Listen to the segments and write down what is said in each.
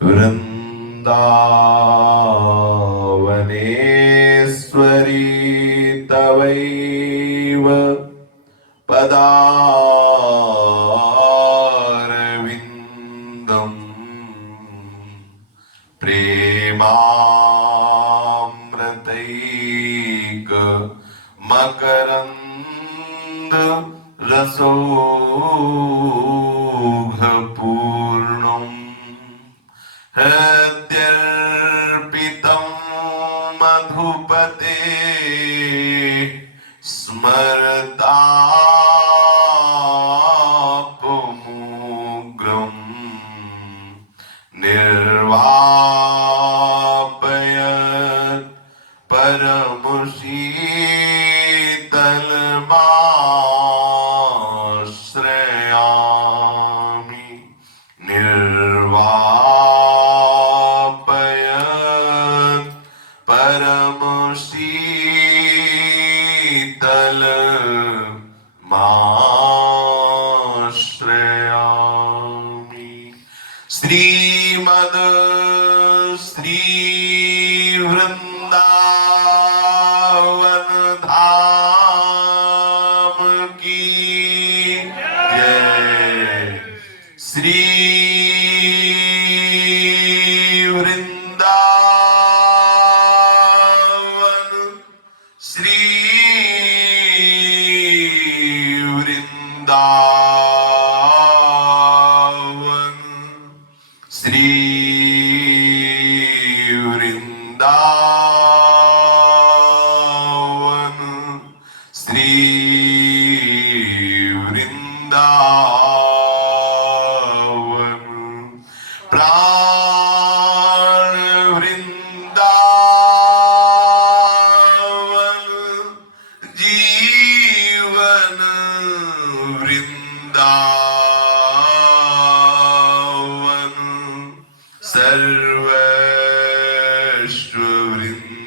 वृन्दावनेश्वरी तवैव पदारविन्दम् प्रेमामृतैक मकरन्द रसौघपूर्णम् हृद्यर्पितं मधुपते स्मरतापमुग्रम् निर्वापयत् परमशीतलमाश्रयामि निर्वापयत् परमशीतलमाश्रयामि। श्रीमद् श्री वृंदावन धाम की जय। श्री वृंदावन श्री वृंदावन श्री वृंदावन श्री वृंदावन प्राण वृंदावन जीवन वृंदावन सर्वस्व वृंदावन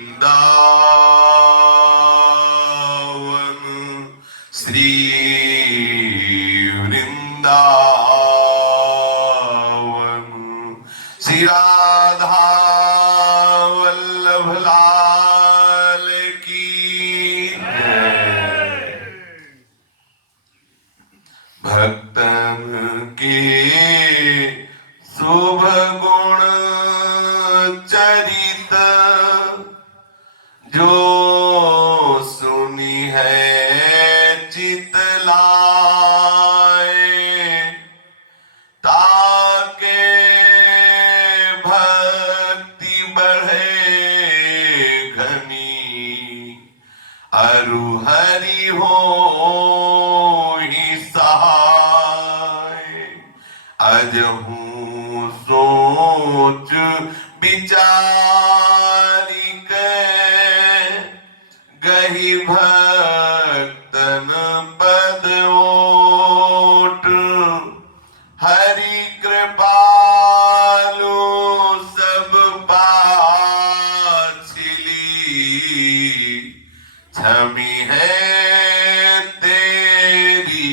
श्री वृंदावन। श्री राधा वल्लभ लाल की जय। भक्तन के शुभ गुण चरित जो सुनी है चितलाए, ताके भक्ति बढ़े घनी, अरु हरि हो ही सहाय। अजहू सोच विचारी के गही भक्तन पद ओट, हरि कृपालु सब पाछिली, क्षमी है तेरी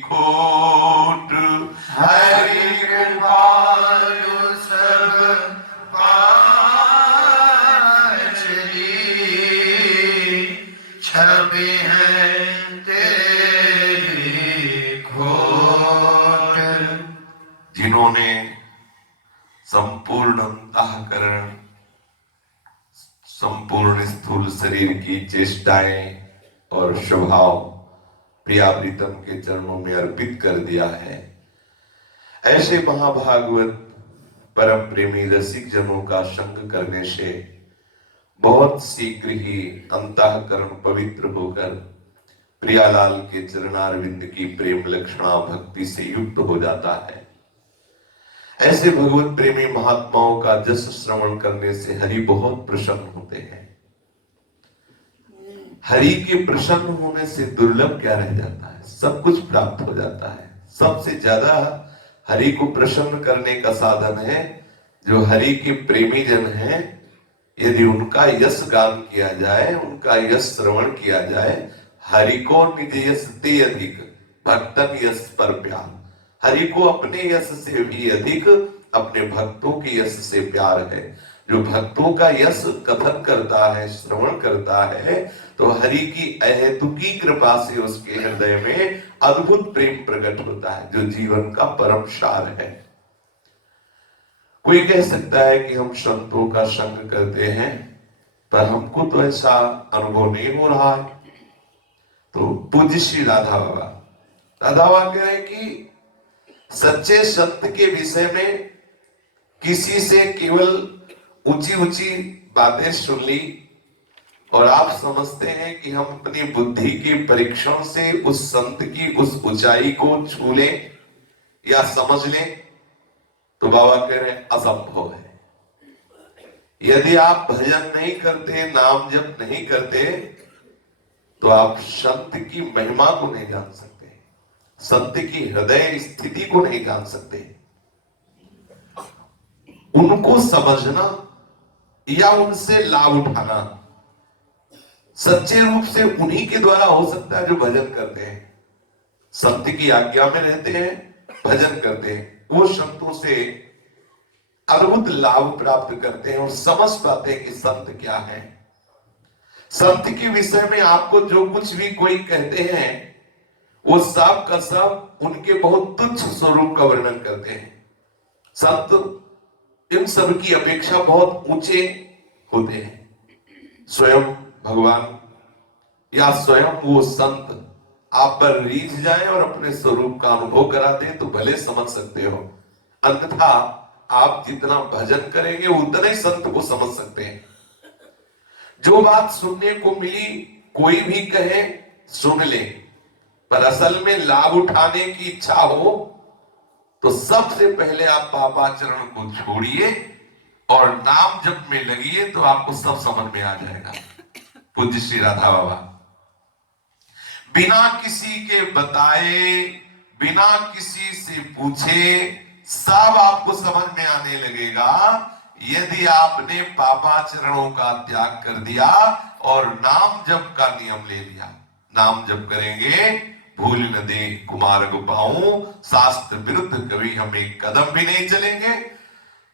खोट। हरि कृपालु सब पाछिली, क्षमी है तेरी खोट। जिन्होंने संपूर्ण अंतःकरण, संपूर्ण स्थूल शरीर की चेष्टाएं और स्वभाव प्रिया प्रीतम के चरणों में अर्पित कर दिया है, ऐसे महाभागवत परम प्रेमी रसिक जनों का संग करने से बहुत शीघ्र ही अंतःकरण पवित्र होकर प्रियालाल के चरणारविंद की प्रेम लक्षणा भक्ति से युक्त हो जाता है। ऐसे भगवत प्रेमी महात्माओं का जस श्रवण करने से हरि बहुत प्रसन्न होते हैं। हरि के प्रसन्न होने से दुर्लभ क्या रह जाता है, सब कुछ प्राप्त हो जाता है। सबसे ज्यादा हरि को प्रसन्न करने का साधन है जो हरि के प्रेमी जन हैं। यदि उनका यश गान किया जाए, उनका यश श्रवण किया जाए, हरि को निज यश ते अधिक भक्तन यश पर प्यार, हरि को अपने यश से भी अधिक अपने भक्तों के यश से प्यार है। जो भक्तों का यश कथन करता है, श्रवण करता है, तो हरि की अहेतुकी कृपा से उसके हृदय में अद्भुत प्रेम प्रकट होता है, जो जीवन का परम सार है। कोई कह सकता है कि हम संतों का संग करते हैं, पर हमको तो ऐसा अनुभव नहीं हो रहा है। तो पूज्य श्री राधा बाबा कह रहे हैं कि सच्चे संत के विषय में किसी से केवल ऊंची ऊंची बातें सुन ली और आप समझते हैं कि हम अपनी बुद्धि के परीक्षण से उस संत की उस ऊंचाई को छू लें या समझ लें, तो बाबा कह रहे हैं असंभव है। यदि आप भजन नहीं करते, नाम जप नहीं करते, तो आप संत की महिमा को नहीं जान सकते, संत की हृदय स्थिति को नहीं जान सकते। उनको समझना या उनसे लाभ उठाना सच्चे रूप से उन्हीं के द्वारा हो सकता है जो भजन करते हैं, संत की आज्ञा में रहते हैं, भजन करते हैं। वो संतों से अद्भुत लाभ प्राप्त करते हैं और समझ पाते हैं कि संत क्या है। संत के विषय में आपको जो कुछ भी कोई कहते हैं, वो सब का सब उनके बहुत तुच्छ स्वरूप का वर्णन करते हैं। संत इन सब की अपेक्षा बहुत ऊंचे होते हैं। स्वयं भगवान या स्वयं वो संत आप पर रीझ जाए और अपने स्वरूप का अनुभव कराते हैं तो भले समझ सकते हो, अन्यथा आप जितना भजन करेंगे उतना ही संत को समझ सकते हैं। जो बात सुनने को मिली कोई भी कहे सुन ले, पर असल में लाभ उठाने की इच्छा हो तो सबसे पहले आप पापाचरण को छोड़िए और नाम जप में लगिए, तो आपको सब समझ में आ जाएगा। पूज्य श्री राधा बाबा बिना किसी के बताए, बिना किसी से पूछे सब आपको समझ में आने लगेगा, यदि आपने पापाचरणों का त्याग कर दिया और नाम जप का नियम ले लिया। नाम जप करेंगे भूल न दे कुमार गुपाऊं, शास्त्र विरुद्ध कभी हम एक कदम भी नहीं चलेंगे,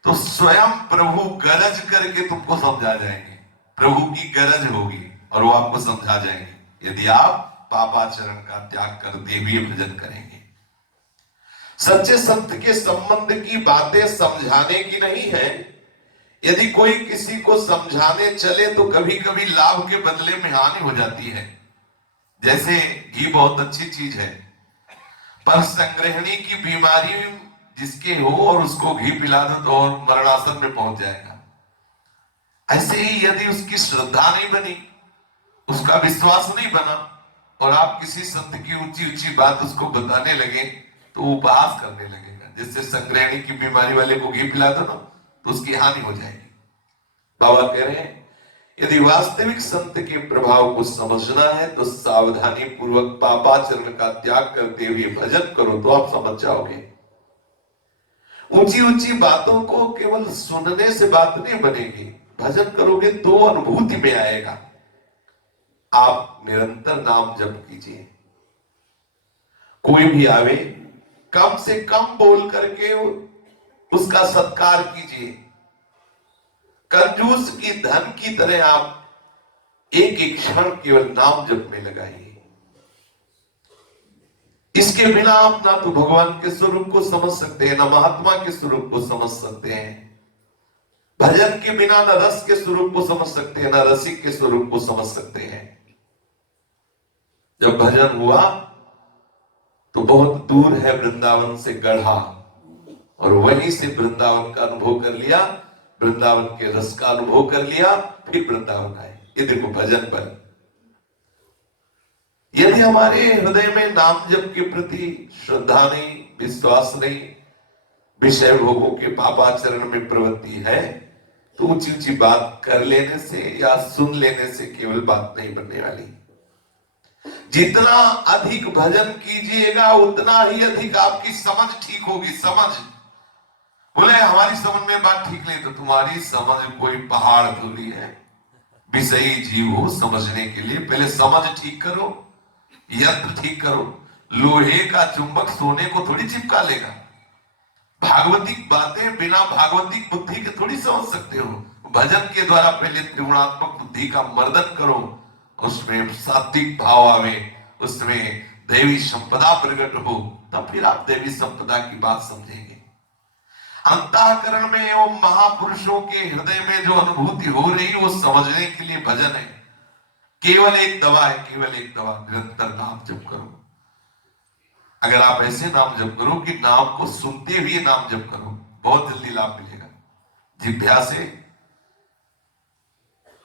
तो स्वयं प्रभु गरज करके तुमको समझा जाएंगे। प्रभु की गरज होगी और वो आपको समझा जाएंगे, यदि आप पापाचरण का त्याग करते हुए भजन करेंगे। सच्चे संत के संबंध की बातें समझाने की नहीं है। यदि कोई किसी को समझाने चले तो कभी कभी लाभ के बदले में हानि हो जाती है। जैसे घी बहुत अच्छी चीज है, पर संग्रहणी की बीमारी जिसके हो और उसको घी पिला दो तो और मरणासन में पहुंच जाएगा। ऐसे ही यदि उसकी श्रद्धा नहीं बनी, उसका विश्वास नहीं बना और आप किसी संत की ऊंची ऊंची बात उसको बताने लगे तो उपहास करने लगेगा। जिससे संग्रहणी की बीमारी वाले को घी पिला दो ना तो उसकी हानि हो जाएगी। बाबा कह रहे हैं यदि वास्तविक संत के प्रभाव को समझना है तो सावधानी पूर्वक पापाचरण का त्याग करते हुए भजन करो, तो आप समझ जाओगे। ऊंची ऊंची बातों को केवल सुनने से बात नहीं बनेगी, भजन करोगे तो अनुभूति में आएगा। आप निरंतर नाम जप कीजिए, कोई भी आवे कम से कम बोल करके उसका सत्कार कीजिए। कंजूस की धन की तरह आप एक एक क्षण केवल नाम जप में लगाइए। इसके बिना आप ना तो भगवान के स्वरूप को समझ सकते हैं, ना महात्मा के स्वरूप को समझ सकते हैं। भजन के बिना ना रस के स्वरूप को समझ सकते हैं, ना रसिक के स्वरूप को समझ सकते हैं। जब भजन हुआ तो बहुत दूर है वृंदावन से गढ़ा, और वहीं से वृंदावन का अनुभव कर लिया, वृंदावन के रस का अनुभव कर लिया, फिर वृंदावन आए। ये देखो भजन पर। यदि हमारे हृदय में नाम जप के प्रति श्रद्धा नहीं, विश्वास नहीं, विषय भोगों के पापाचरण में प्रवृत्ति है, तो ऊंची ऊंची बात कर लेने से या सुन लेने से केवल बात नहीं बनने वाली। जितना अधिक भजन कीजिएगा उतना ही अधिक आपकी समझ ठीक होगी। समझ बोले हमारी समझ में बात ठीक नहीं, तो तुम्हारी समझ कोई पहाड़ थोड़ी है। विषयी जीव हो, समझने के लिए पहले समझ ठीक करो, यंत्र ठीक करो। लोहे का चुंबक सोने को थोड़ी चिपका लेगा। भागवतिक बातें बिना भागवतिक बुद्धि के थोड़ी समझ सकते हो। भजन के द्वारा पहले त्रिगुणात्मक बुद्धि का मर्दन करो, उसमें सात्विक भाव आवे, उसमें देवी संपदा प्रकट हो, तब फिर आप देवी संपदा की बात समझेंगे। अंतःकरण में एवं महापुरुषों के हृदय में जो अनुभूति हो रही वो समझने के लिए भजन है। केवल एक दवा है, केवल एक दवा, निरंतर नाम जप करो। अगर आप ऐसे नाम जप करो कि नाम को सुनते हुए नाम जप करो, बहुत जल्दी लाभ मिलेगा। जिभ्या से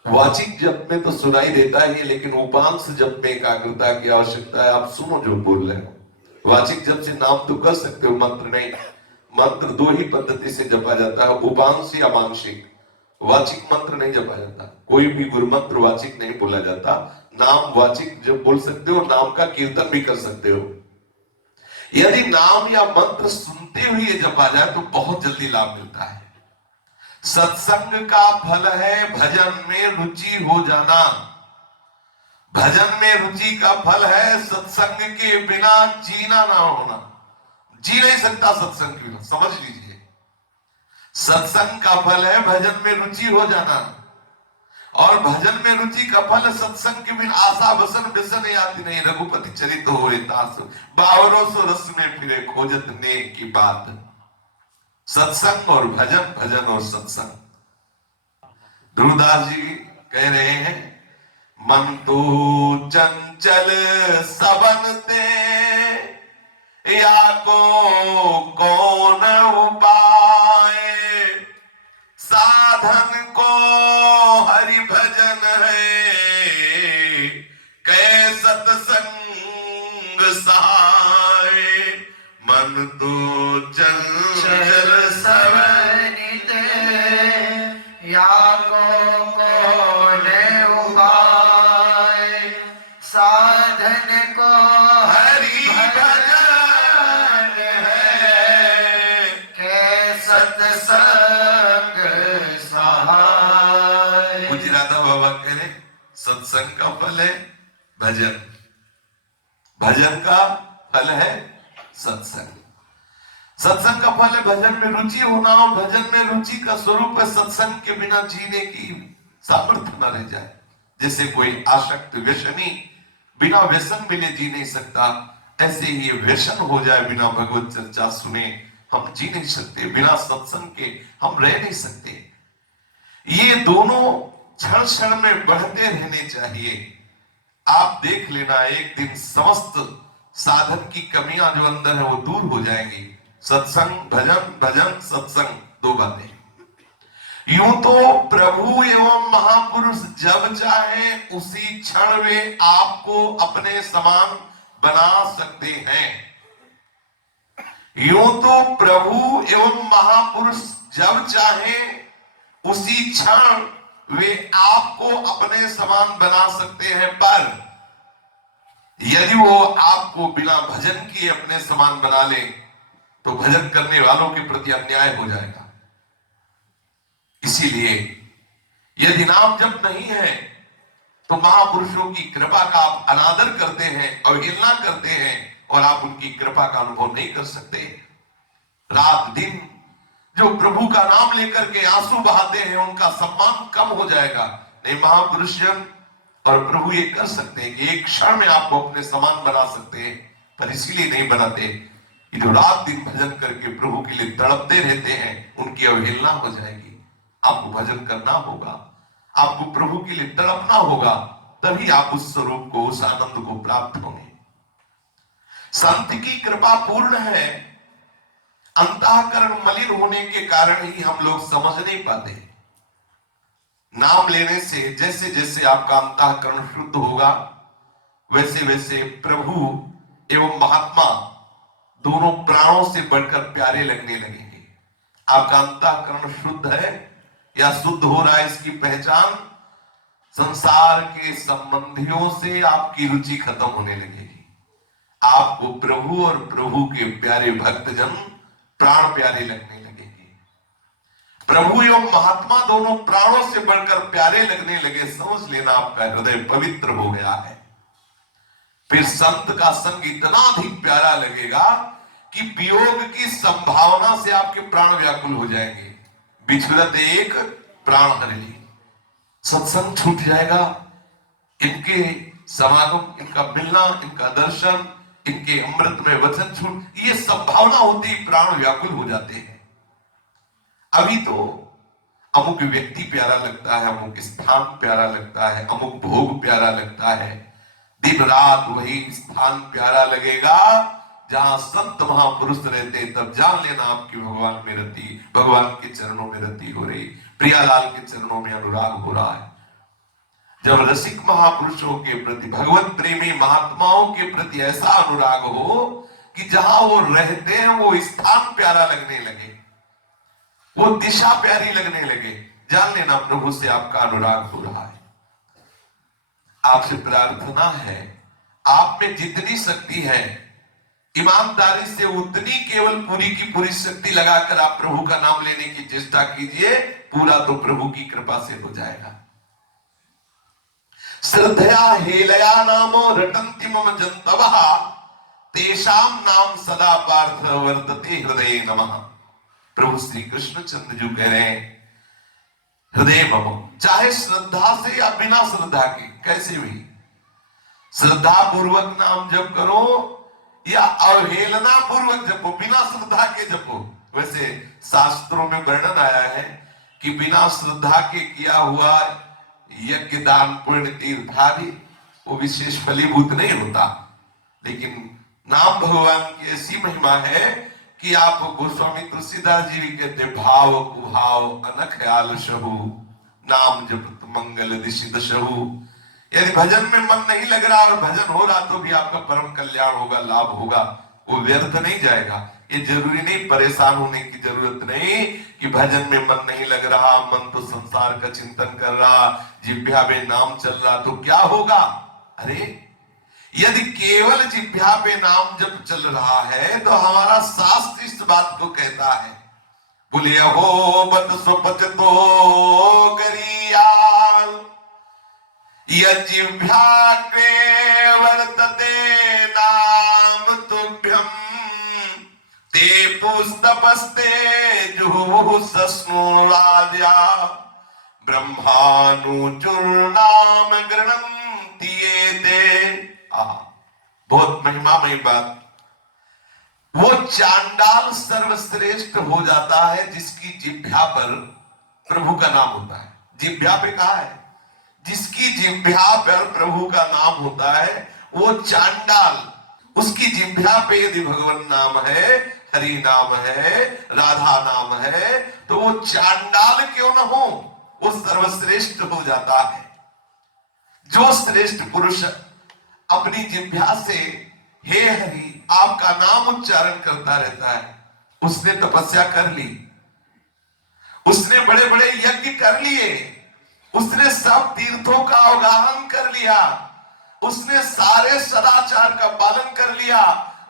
वाचिक जप में तो सुनाई देता ही है, लेकिन उपांश जप में एकाग्रता की आवश्यकता है। आप सुनो जो बोल रहे हो। वाचिक जप से नाम तो कर सकते हो, मंत्र नहीं। मंत्र दो ही पद्धति से जपा जाता है, उपांश या मानसिक। वाचिक मंत्र नहीं जपा जाता, कोई भी गुरु मंत्र वाचिक नहीं बोला जाता। नाम वाचिक जब बोल सकते हो, नाम का कीर्तन भी कर सकते हो। यदि नाम या मंत्र सुनते हुए जपा जाए तो बहुत जल्दी लाभ मिलता है। सत्संग का फल है भजन में रुचि हो जाना। भजन में रुचि का फल है सत्संग के बिना जीना ना होना। जी नहीं सकता सत्संग के बिना, समझ लीजिए। सत्संग का फल है भजन में रुचि हो जाना, और भजन में रुचि का फल सत्संग के बिना आशा बसन व्यसन याति नहीं। रघुपति चरित होए तास, बावरों सो रस में फिरे खोजत ने की बात। सत्संग और भजन, भजन और सत्संग। ध्रुवदास जी कह रहे हैं, मन तो चंचल सबन ते, या को कौन उपाय। साधन को हरि भजन है, कै सत्संग सहाय। मन तो चंचल सबन ते, या को कौन उपाय। साधन को हरि भजन है, कै सत्संग सहाय। पूज्य राधा बाबा कह रहे, सत्संग का फल है भजन, भजन का फल है सत्संग। सत्संग का फल है भजन में रुचि होना, और भजन में रुचि का स्वरूप है सत्संग के बिना जीने की सामर्थ्य न रह जाए। जैसे कोई आसक्त व्यसनी बिना व्यसन मिले जी नहीं सकता, ऐसे ही व्यसन हो जाए बिना भगवत चर्चा सुने हम जी नहीं सकते। बिना सत्संग के हम रह नहीं सकते। ये दोनों क्षण क्षण में बढ़ते रहने चाहिए। आप देख लेना, एक दिन समस्त साधन की कमियां जो अंदर है वो दूर हो जाएंगी। सत्संग, भजन, भजन, सत्संग, दो बातें। यूं तो प्रभु एवं महापुरुष जब चाहे उसी क्षण वे आपको अपने समान बना सकते हैं। यूं तो प्रभु एवं महापुरुष जब चाहे उसी क्षण वे आपको अपने समान बना सकते हैं, पर यदि वो आपको बिना भजन किए अपने समान बना ले तो भजन करने वालों के प्रति अन्याय हो जाएगा। इसीलिए यदि नाम जप नहीं है तो महापुरुषों की कृपा का आप अनादर करते हैं, अवहेलना करते हैं, और आप उनकी कृपा का अनुभव नहीं कर सकते। रात दिन जो प्रभु का नाम लेकर के आंसू बहाते हैं उनका सम्मान कम हो जाएगा। नहीं, महापुरुष जन और प्रभु ये कर सकते हैं कि एक क्षण में आपको अपने समान बना सकते हैं, पर इसीलिए नहीं बनाते कि जो रात दिन भजन करके प्रभु के लिए तड़पते रहते हैं उनकी अवहेलना हो जाएगी। आपको भजन करना होगा, आपको प्रभु के लिए तड़पना होगा, तभी आप उस स्वरूप को, उस आनंद को प्राप्त होंगे। संत की कृपा पूर्ण है, अंतःकरण मलिन होने के कारण ही हम लोग समझ नहीं पाते। नाम लेने से जैसे जैसे आपका अंतःकरण शुद्ध होगा, वैसे वैसे प्रभु एवं महात्मा दोनों प्राणों से बढ़कर प्यारे लगने लगेंगे। आपका अंतःकरण शुद्ध है या शुद्ध हो रहा है, इसकी पहचान संसार के संबंधियों से आपकी रुचि खत्म होने लगेगी। आपको प्रभु और प्रभु के प्यारे भक्तजन प्राण प्यारे लगने लगेंगे। प्रभु एवं महात्मा दोनों प्राणों से बढ़कर प्यारे लगने लगे, समझ लेना आपका हृदय पवित्र हो गया है। फिर संत का संग इतना अधिक प्यारा लगेगा कि वियोग की संभावना से आपके प्राण व्याकुल हो जाएंगे। बिछुरत एक प्राण हर ली, सत्संग छूट जाएगा, इनके समागम, इनका मिलना, इनका दर्शन, इनके अमृत में वचन छूट, ये संभावना होती ही प्राण व्याकुल हो जाते हैं। अभी तो अमुक व्यक्ति प्यारा लगता है, अमुक स्थान प्यारा लगता है, अमुक भोग प्यारा लगता है, दिन रात वही स्थान प्यारा लगेगा जहां संत महापुरुष रहते, तब जान लेना आपकी भगवान में रति, भगवान के चरणों में रति हो रही, प्रियालाल के चरणों में अनुराग हो रहा है। जब रसिक महापुरुषों के प्रति, भगवत प्रेमी महात्माओं के प्रति ऐसा अनुराग हो कि जहां वो रहते हैं वो स्थान प्यारा लगने लगे, वो दिशा प्यारी लगने लगे, जान लेना प्रभु से आपका अनुराग हो रहा है। आपसे प्रार्थना है, आप में जितनी शक्ति है ईमानदारी से उतनी केवल पूरी की पूरी शक्ति लगाकर आप प्रभु का नाम लेने की चेष्टा कीजिए, पूरा तो प्रभु की कृपा से हो जाएगा। श्रद्धया हेलया नामो रटन्ति मम जन्तवः तेषाम नाम सदा पार्थ वर्तते हृदये नमः। प्रभु श्री कृष्णचंद्र जी कह रहे हैं, हृदय मम, चाहे श्रद्धा से या बिना श्रद्धा के, कैसे भी श्रद्धा पूर्वक नाम जप करो या अवहेलना पूर्वक जपो, बिना श्रद्धा के जपो। वैसे शास्त्रों में वर्णन आया है कि बिना श्रद्धा के किया हुआ यज्ञ, दान, पुण्य, तीर्थ आदि वो विशेष फलीभूत नहीं होता, लेकिन नाम भगवान की ऐसी महिमा है कि आप, गोस्वामी तुलसीदास जी भी कहते, भाव कुभाव अनख आल शहु, नाम जपत मंगल दिशि दशहु। यदि भजन में मन नहीं लग रहा और भजन हो रहा तो भी आपका परम कल्याण होगा, लाभ होगा, वो व्यर्थ नहीं जाएगा। ये जरूरी नहीं, परेशान होने की जरूरत नहीं कि भजन में मन नहीं लग रहा, मन तो संसार का चिंतन कर रहा, जिह्वा में नाम चल रहा, तो क्या होगा? अरे यदि केवल जिह्वा पे नाम जब चल रहा है तो हमारा शास्त्र इस बात को कहता है, बोले हो बत स्वपच तो गरियाल यजिह्वा के वर्तते नाम तुभ्यम ते पुस्तपस्ते जुहुः सस्नुराद्या ब्रह्मानुचूर्णाम गृह्णन्ति एते। बहुत महिमामयी बात। वो चांडाल सर्वश्रेष्ठ हो जाता है जिसकी जिह्वा पर प्रभु का नाम होता है। जिह्वा पे कहा है, जिसकी जिह्वा पर प्रभु का नाम होता है वो चांडाल, उसकी जिह्वा पे यदि भगवान नाम है, हरि नाम है, राधा नाम है, तो वो चांडाल क्यों न हो, वो सर्वश्रेष्ठ हो जाता है। जो श्रेष्ठ पुरुष अपनी जिह्वा से हे हरि आपका नाम उच्चारण करता रहता है, उसने तपस्या कर ली, उसने बड़े बड़े यज्ञ कर लिए, उसने सब तीर्थों का अवगाहन कर लिया, उसने सारे सदाचार का पालन कर लिया,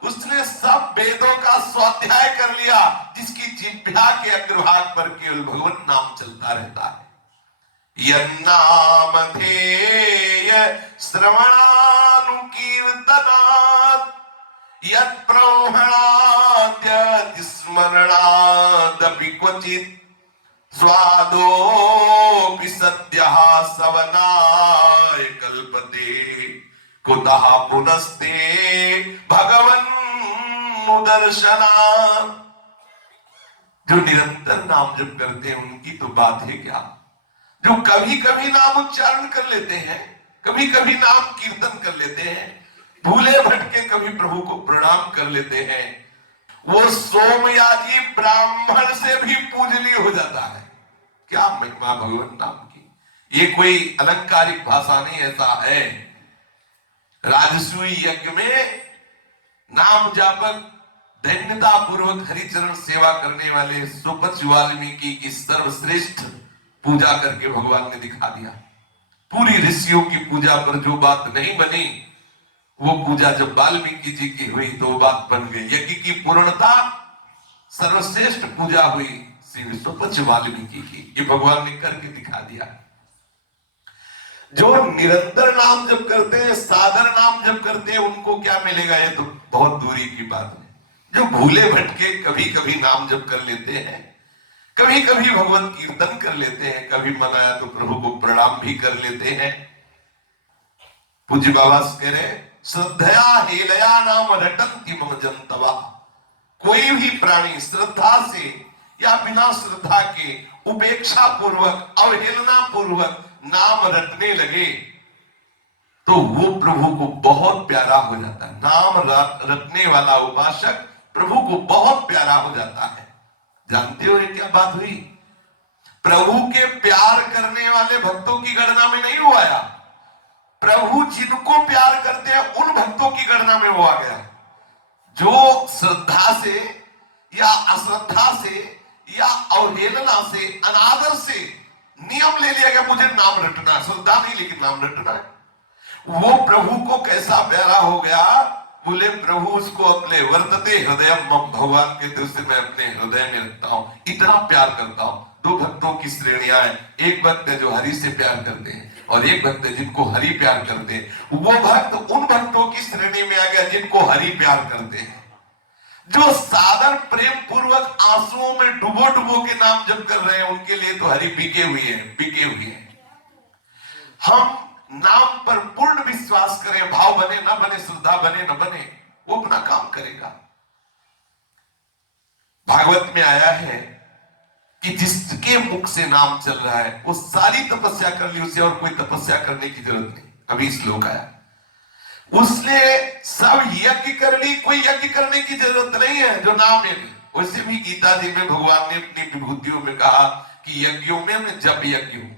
उसने सब वेदों का स्वाध्याय कर लिया, जिसकी जिह्वा के अग्रभाग पर केवल भगवान नाम चलता रहता है। यन्नामधेय श्रवणानुकीर्तनात् यत्ब्रह्मणाद्य स्मरणादपि क्वचित् स्वादोऽपि सद्यः सवनाय कल्पते कुतः पुनस्ते भगवन्मुदर्शनात्। जो निरंतर नाम जप करते हैं उनकी तो बात है क्या, जो कभी कभी नाम उच्चारण कर लेते हैं, कभी कभी नाम कीर्तन कर लेते हैं, भूले भटके कभी प्रभु को प्रणाम कर लेते हैं, वो सोमयाजी ब्राह्मण से भी पूजनीय हो जाता है। क्या महिमा भगवान नाम की। ये कोई अलंकारिक भाषा नहीं, ऐसा है। राजसूय यज्ञ में नाम जापक धन्यता पूर्वक हरिचरण सेवा करने वाले सुपच वाल्मीकि की सर्वश्रेष्ठ पूजा करके भगवान ने दिखा दिया। पूरी ऋषियों की पूजा पर जो बात नहीं बनी, वो पूजा जब वाल्मीकि जी की हुई तो वो बात बन गई। यज्ञ की पूर्णता, सर्वश्रेष्ठ पूजा हुई श्री विश्वपच वाल्मीकि की। ये भगवान ने करके दिखा दिया। जो निरंतर नाम जप करते हैं, सादर नाम जप करते हैं, उनको क्या मिलेगा ये तो बहुत दूरी की बात है। जो भूले भटके कभी कभी नाम जप कर लेते हैं, कभी कभी भगवत कीर्तन कर लेते हैं, कभी मन आया तो प्रभु को प्रणाम भी कर लेते हैं। पूज्य बाबा कह रहे, श्रद्धया हेलया नाम रटंति मम जंतवा। कोई भी प्राणी श्रद्धा से या बिना श्रद्धा के उपेक्षा पूर्वक अवहेलना पूर्वक नाम रटने लगे तो वो प्रभु को बहुत प्यारा हो जाता है। नाम रटने वाला उपासक प्रभु को बहुत प्यारा हो जाता है। जानते हो ये क्या बात हुई? प्रभु के प्यार करने वाले भक्तों की गणना में नहीं हुआ आया, प्रभु जिनको प्यार करते हैं उन भक्तों की गणना में वो आ गया। जो श्रद्धा से या अश्रद्धा से या अवहेलना से अनादर से नियम ले लिया गया, मुझे नाम रटना है, श्रद्धा नहीं लेकिन नाम रटना है, वो प्रभु को कैसा प्यारा हो गया। बोले प्रभु उसको अपने वर्तते हृदय मम, भगवान के दिल से मैं अपने हृदय में रखता हूं, इतना प्यार करता हूं। दो भक्तों की श्रेणियां हैं, एक भक्त है जो हरि से प्यार करते हैं और एक भक्त है जिनको हरि प्यार करते हैं। वो भक्त उन भक्तों की श्रेणी में आ गया जिनको हरि प्यार करते हैं, जो सादर प्रेम पूर्वक आंसुओं में डुबो डुबो के नाम जप कर रहे हैं, उनके लिए तो हरि बिके हुए हैं, बिके हुए हैं। हम नाम पर पूर्ण विश्वास करें, भाव बने न बने, श्रद्धा बने न बने, वो अपना काम करेगा। भागवत में आया है कि जिसके मुख से नाम चल रहा है वो सारी तपस्या कर ली, उसे और कोई तपस्या करने की जरूरत नहीं। अभी श्लोक आया, उसने सब यज्ञ कर ली, कोई यज्ञ करने की जरूरत नहीं है जो नाम है। वैसे भी गीता जी में भगवान ने अपनी विभूतियों में कहा कि यज्ञों में मैं जप यज्ञ हूं,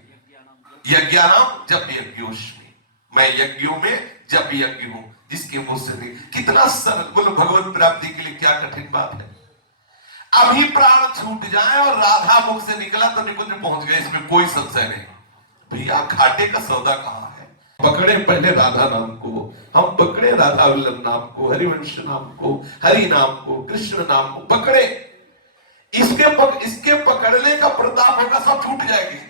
यज्ञानाम जप यज्ञोस्मि, मैं यज्ञों में जप यज्ञ हूं, जिसके मुंह से नहीं। कितना सरल, बोलो भगवत प्राप्ति के लिए क्या कठिन बात है। अभी प्राण छूट जाए और राधा मुख से निकला तो निकुंज पहुंच गए, इसमें कोई संशय नहीं। भैया घाटे का सौदा कहां है? पकड़े पहले राधा नाम को, हम पकड़े राधा वल्लभ नाम को, हरिवंश नाम को, हरि नाम को, कृष्ण नाम को पकड़े। इसके पकड़ने का प्रताप होगा, सब छूट जाएगी।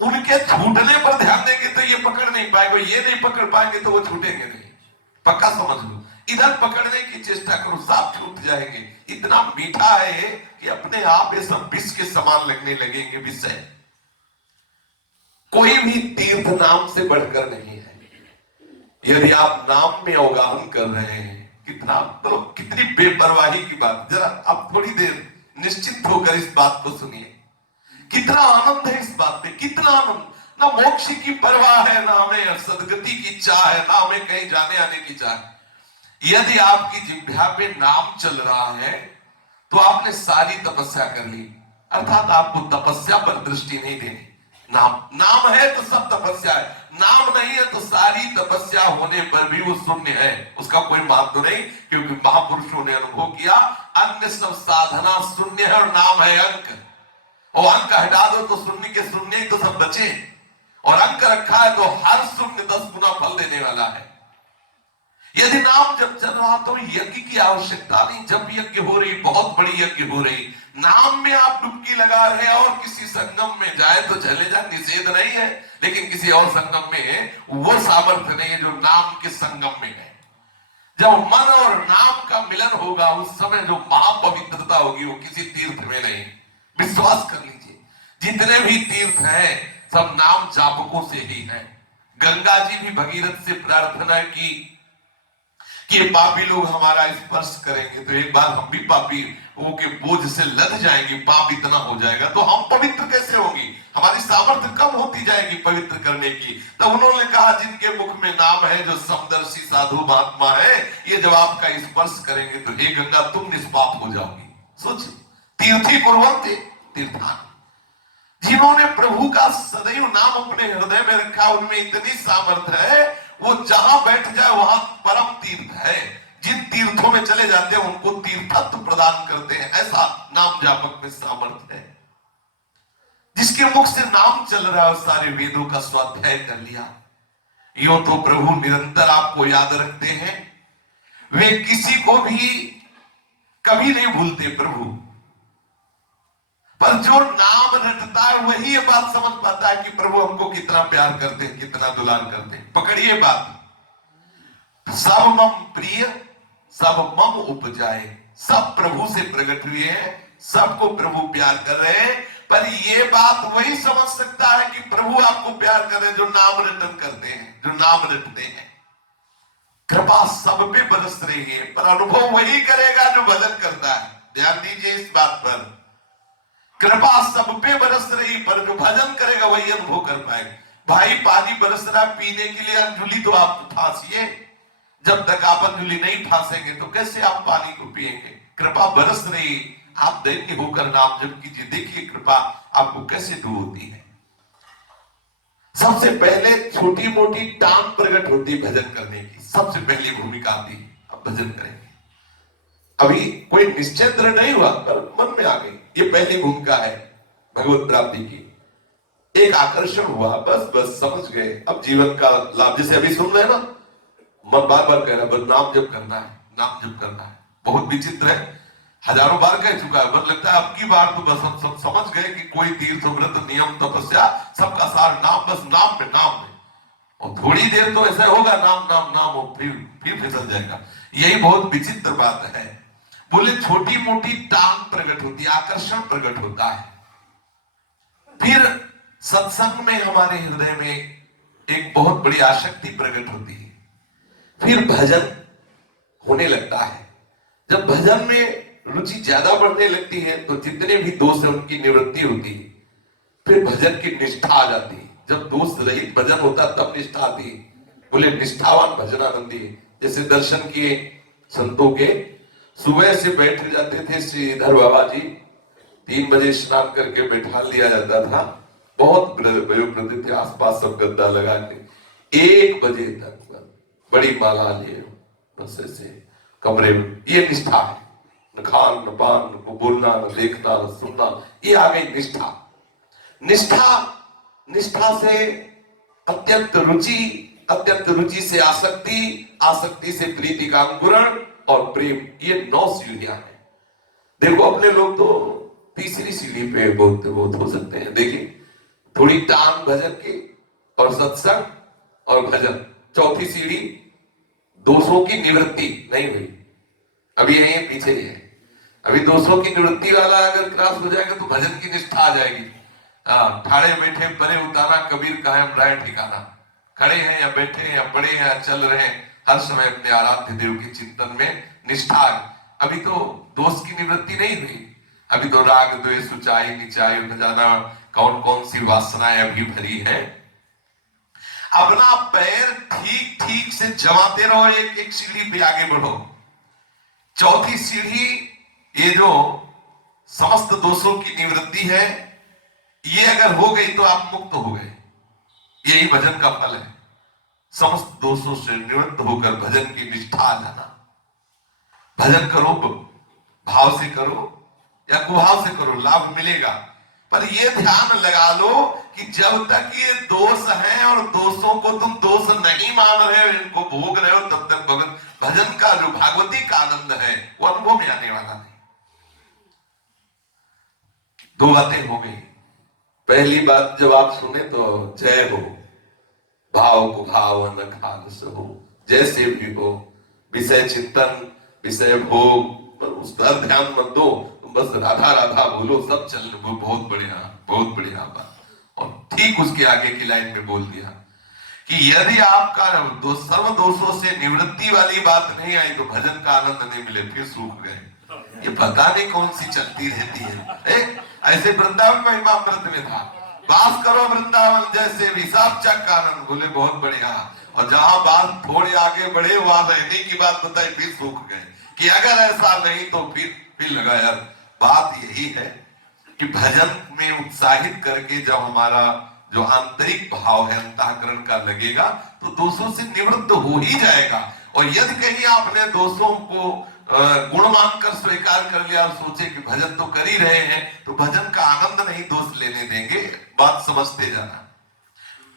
उनके छूटने पर ध्यान देंगे तो ये पकड़ नहीं पाएंगे, ये नहीं पकड़ पाएंगे तो वो छूटेंगे नहीं। पक्का समझ लो, इधर पकड़ने की चेष्टा करो, सब छूट जाएंगे। इतना मीठा है कि अपने आप ये सब विष के समान लगने लगेंगे। विषय कोई भी तीर्थ नाम से बढ़कर नहीं है। यदि आप नाम में अवगाहन कर रहे हैं, कितना तो कितनी बेपरवाही की बात। जरा आप थोड़ी देर निश्चित होकर इस बात को सुनिए, कितना आनंद है इस बात में, कितना आनंद। ना मोक्ष की परवाह है, ना हमें सदगति की चाह है, ना हमें कहीं जाने आने की चाह। यदि आपकी जिह्वा पे नाम चल रहा है तो आपने सारी तपस्या कर ली, अर्थात आपको तपस्या पर दृष्टि नहीं देनी। नाम है तो सब तपस्या है, नाम नहीं है तो सारी तपस्या होने पर भी वो शून्य है, उसका कोई महत्व नहीं। क्योंकि महापुरुषों ने अनुभव किया, अन्य सब साधना शून्य है और नाम है अंक। और अंक हटा दो तो शून्य के शून्य ही तो सब बचे, और अंक रखा है तो हर शून्य 10 गुना फल देने वाला है। यदि नाम जब चल रहा तो यज्ञ की आवश्यकता नहीं। जब यज्ञ हो रही, बहुत बड़ी यज्ञ हो रही, नाम में आप डुबकी लगा रहे हैं और किसी संगम में जाए तो चले जाए, निषेध नहीं है, लेकिन किसी और संगम में वो सामर्थ्य नहीं है जो नाम के संगम में है। जब मन और नाम का मिलन होगा उस समय जो महापवित्रता होगी वो किसी तीर्थ में नहीं। विश्वास कर लीजिए, जितने भी तीर्थ हैं सब नाम जापकों से ही हैं। गंगा जी भी भगीरथ से प्रार्थना की कि ये पापी लोग हमारा स्पर्श करेंगे तो एक बार हम भी पापी वो के बोझ से लद जाएंगे, पाप इतना हो जाएगा तो हम पवित्र कैसे होंगे, हमारी सामर्थ्य कम होती जाएगी पवित्र करने की। तो उन्होंने कहा जिनके मुख में नाम है, जो समदर्शी साधु महात्मा है, ये जब आपका स्पर्श करेंगे तो हे गंगा तुम निष्पाप हो जाओगी। सोचिए, तीर्थी कुर्वन्ते तीर्थान, जिन्होंने प्रभु का सदैव नाम अपने हृदय में रखा, उनमें इतनी सामर्थ्य है वो जहां बैठ जाए वहां परम तीर्थ है। जिन तीर्थों में चले जाते हैं उनको तीर्थत्व प्रदान करते हैं, ऐसा नाम जापक में सामर्थ्य है। जिसके मुख से नाम चल रहा है सारे वेदों का स्वाध्याय कर लिया। यो तो प्रभु निरंतर आपको याद रखते हैं, वे किसी को भी कभी नहीं भूलते प्रभु। पर जो नाम रटता है वही ये बात समझ पाता है कि प्रभु हमको कितना प्यार करते हैं, कितना दुलार करते हैं। पकड़िए बात, सब मम प्रिय सब मम उपजाए, सब प्रभु से प्रकट हुए हैं, सबको प्रभु प्यार कर रहे हैं। पर ये बात वही समझ सकता है कि प्रभु आपको प्यार कर रहे हैं जो नाम रटन करते हैं, जो नाम रटते हैं। कृपा सब पे बरस रही है, पर अनुभव वही करेगा जो भजन करता है। ध्यान दीजिए इस बात पर। कृपा सब पे बरस रही, पर जो भजन करेगा वही अनुभव कर पाएगा। भाई पानी बरस रहा पीने के लिए, अंजुली तो आप फांसिए। जब तक आप अंजुली नहीं फांसेंगे तो कैसे आप पानी को पिएंगे। कृपा बरस रही, आप दैन्य होकर नाम जप कीजिए, देखिए कृपा आपको कैसे दूर होती है। सबसे पहले छोटी मोटी टांग प्रकट होती है भजन करने की, सबसे पहली भूमिका आती है। अब भजन करेंगे, अभी कोई निश्चय दृढ़ नहीं हुआ पर मन में आ गई, ये पहली भूमिका है भगवत प्राप्ति की। एक आकर्षण हुआ, बस बस समझ गए। अब जीवन का लाभ, जैसे अभी सुन रहे हैं ना, मन बार बार कह रहा है बस नाम जप करना है, नाम जप करना है। बहुत विचित्र है, हजारों बार कह चुका है, बस लगता है अब की बार तो बस हम सब समझ गए कि कोई तीर्थ व्रत नियम तपस्या सबका सार नाम, बस नाम में नाम में। और थोड़ी देर तो ऐसा होगा नाम नाम नाम, और फिर फिसल जाएगा। यही बहुत विचित्र बात है। बोले छोटी मोटी टांग प्रकट होती है, आकर्षण प्रकट होता है। फिर सत्संग में हमारे हृदय में एक बहुत बड़ी आसक्ति प्रकट होती है। फिर भजन होने लगता है। जब भजन में रुचि ज्यादा बढ़ने लगती है तो जितने भी दोष है उनकी निवृत्ति होती है। फिर भजन की निष्ठा आ जाती है। जब दोष रहित भजन होता तब निष्ठा आती है। बोले निष्ठावान भजनानंदी। जैसे दर्शन किए संतों के, सुबह से बैठ जाते थे श्रीधर बाबा जी, 3 बजे स्नान करके बैठा लिया जाता था। बहुत वयोवृद्ध थे, आसपास सब गद्दा लगा के 1 बजे तक बड़ी माला लिए बस ऐसे कमरे में। ये निष्ठा है, न खान न पान, न बोलना न देखना न सुनना, ये आ गई निष्ठा। निष्ठा, निष्ठा से अत्यंत रुचि, अत्यंत रुचि से आसक्ति, आसक्ति से प्रीति का अंकुरण और प्रेम, ये 9 सीढ़ियां हैं। देखो अपने लोग तो तीसरी सीढ़ी पे बहुत हो सकते हैं। देखिए थोड़ी टांग भजन की और सत्संग और भजन, चौथी सीढ़ी दोषों की निवृत्ति नहीं हुई, अभी यही पीछे ही है। अभी दोषों की निवृत्ति वाला अगर क्रॉस हो जाएगा तो भजन की निष्ठा आ जाएगी। ठाड़े बैठे परे उतारा, कबीर कायम राय ठिकाना। खड़े हैं या बैठे हैं या पड़े हैं या चल रहे हैं, हर समय अपने आराध्य देव के चिंतन में निष्ठा। अभी तो दोष की निवृत्ति नहीं हुई, अभी तो राग द्वेष ऊंचाई नीचाई न जाना कौन कौन सी वासनाएं अभी भरी है। अपना पैर ठीक ठीक से जमाते रहो, एक एक सीढ़ी पे आगे बढ़ो। चौथी सीढ़ी, ये जो समस्त दोषों की निवृत्ति है, ये अगर हो गई तो आप मुक्त हो गए। यही भजन का फल है, समस्त दोषों से निवृत्त होकर भजन की निष्ठा आ जाना। भजन करो, भाव से करो या कुभाव से करो, लाभ मिलेगा। पर ये ध्यान लगा लो कि जब तक ये दोष हैं और दोषों को तुम दोष नहीं मान रहे हो, इनको भोग रहे हो, तब तक भजन का जो भागवती का आनंद है वो अनुभव में आने वाला नहीं। 2 बातें हो गई। पहली बात, जब आप सुने तो जय हो, भाव को भाव न खालस हो, जैसे भी हो, विषय चिंतन विषय भोग पर उस पर ध्यान मत दो, तुम बस राधा राधा बोलो, सब चल। वो बहुत बढ़िया, बहुत बढ़िया बात। और ठीक उसके आगे की लाइन में बोल दिया कि यदि आपका सर्व दोषों से निवृत्ति वाली बात नहीं आई तो भजन का आनंद नहीं मिले, फिर सूख गए। ये पता नहीं कौन सी चलती रहती है। ऐसे वृंदावन महिमामृत में था, वास करो वृंदावन जैसे भी, सब चक आनंद। बोले बहुत बढ़िया। और जहां बात थोड़ी आगे बढ़े वहां रहने की बात बताई, फिर सूख गए कि अगर ऐसा नहीं तो फिर लगा यार बात यही है कि भजन में उत्साहित करके जब हमारा जो आंतरिक भाव है अंतःकरण का लगेगा तो दोषों से निवृत्त हो ही जाएगा। और यदि कहीं आपने दोषों को गुण मानकर स्वीकार कर लिया और सोचे कि भजन तो कर ही रहे हैं तो भजन का आनंद नहीं दोष लेने देंगे, बात समझते जाना।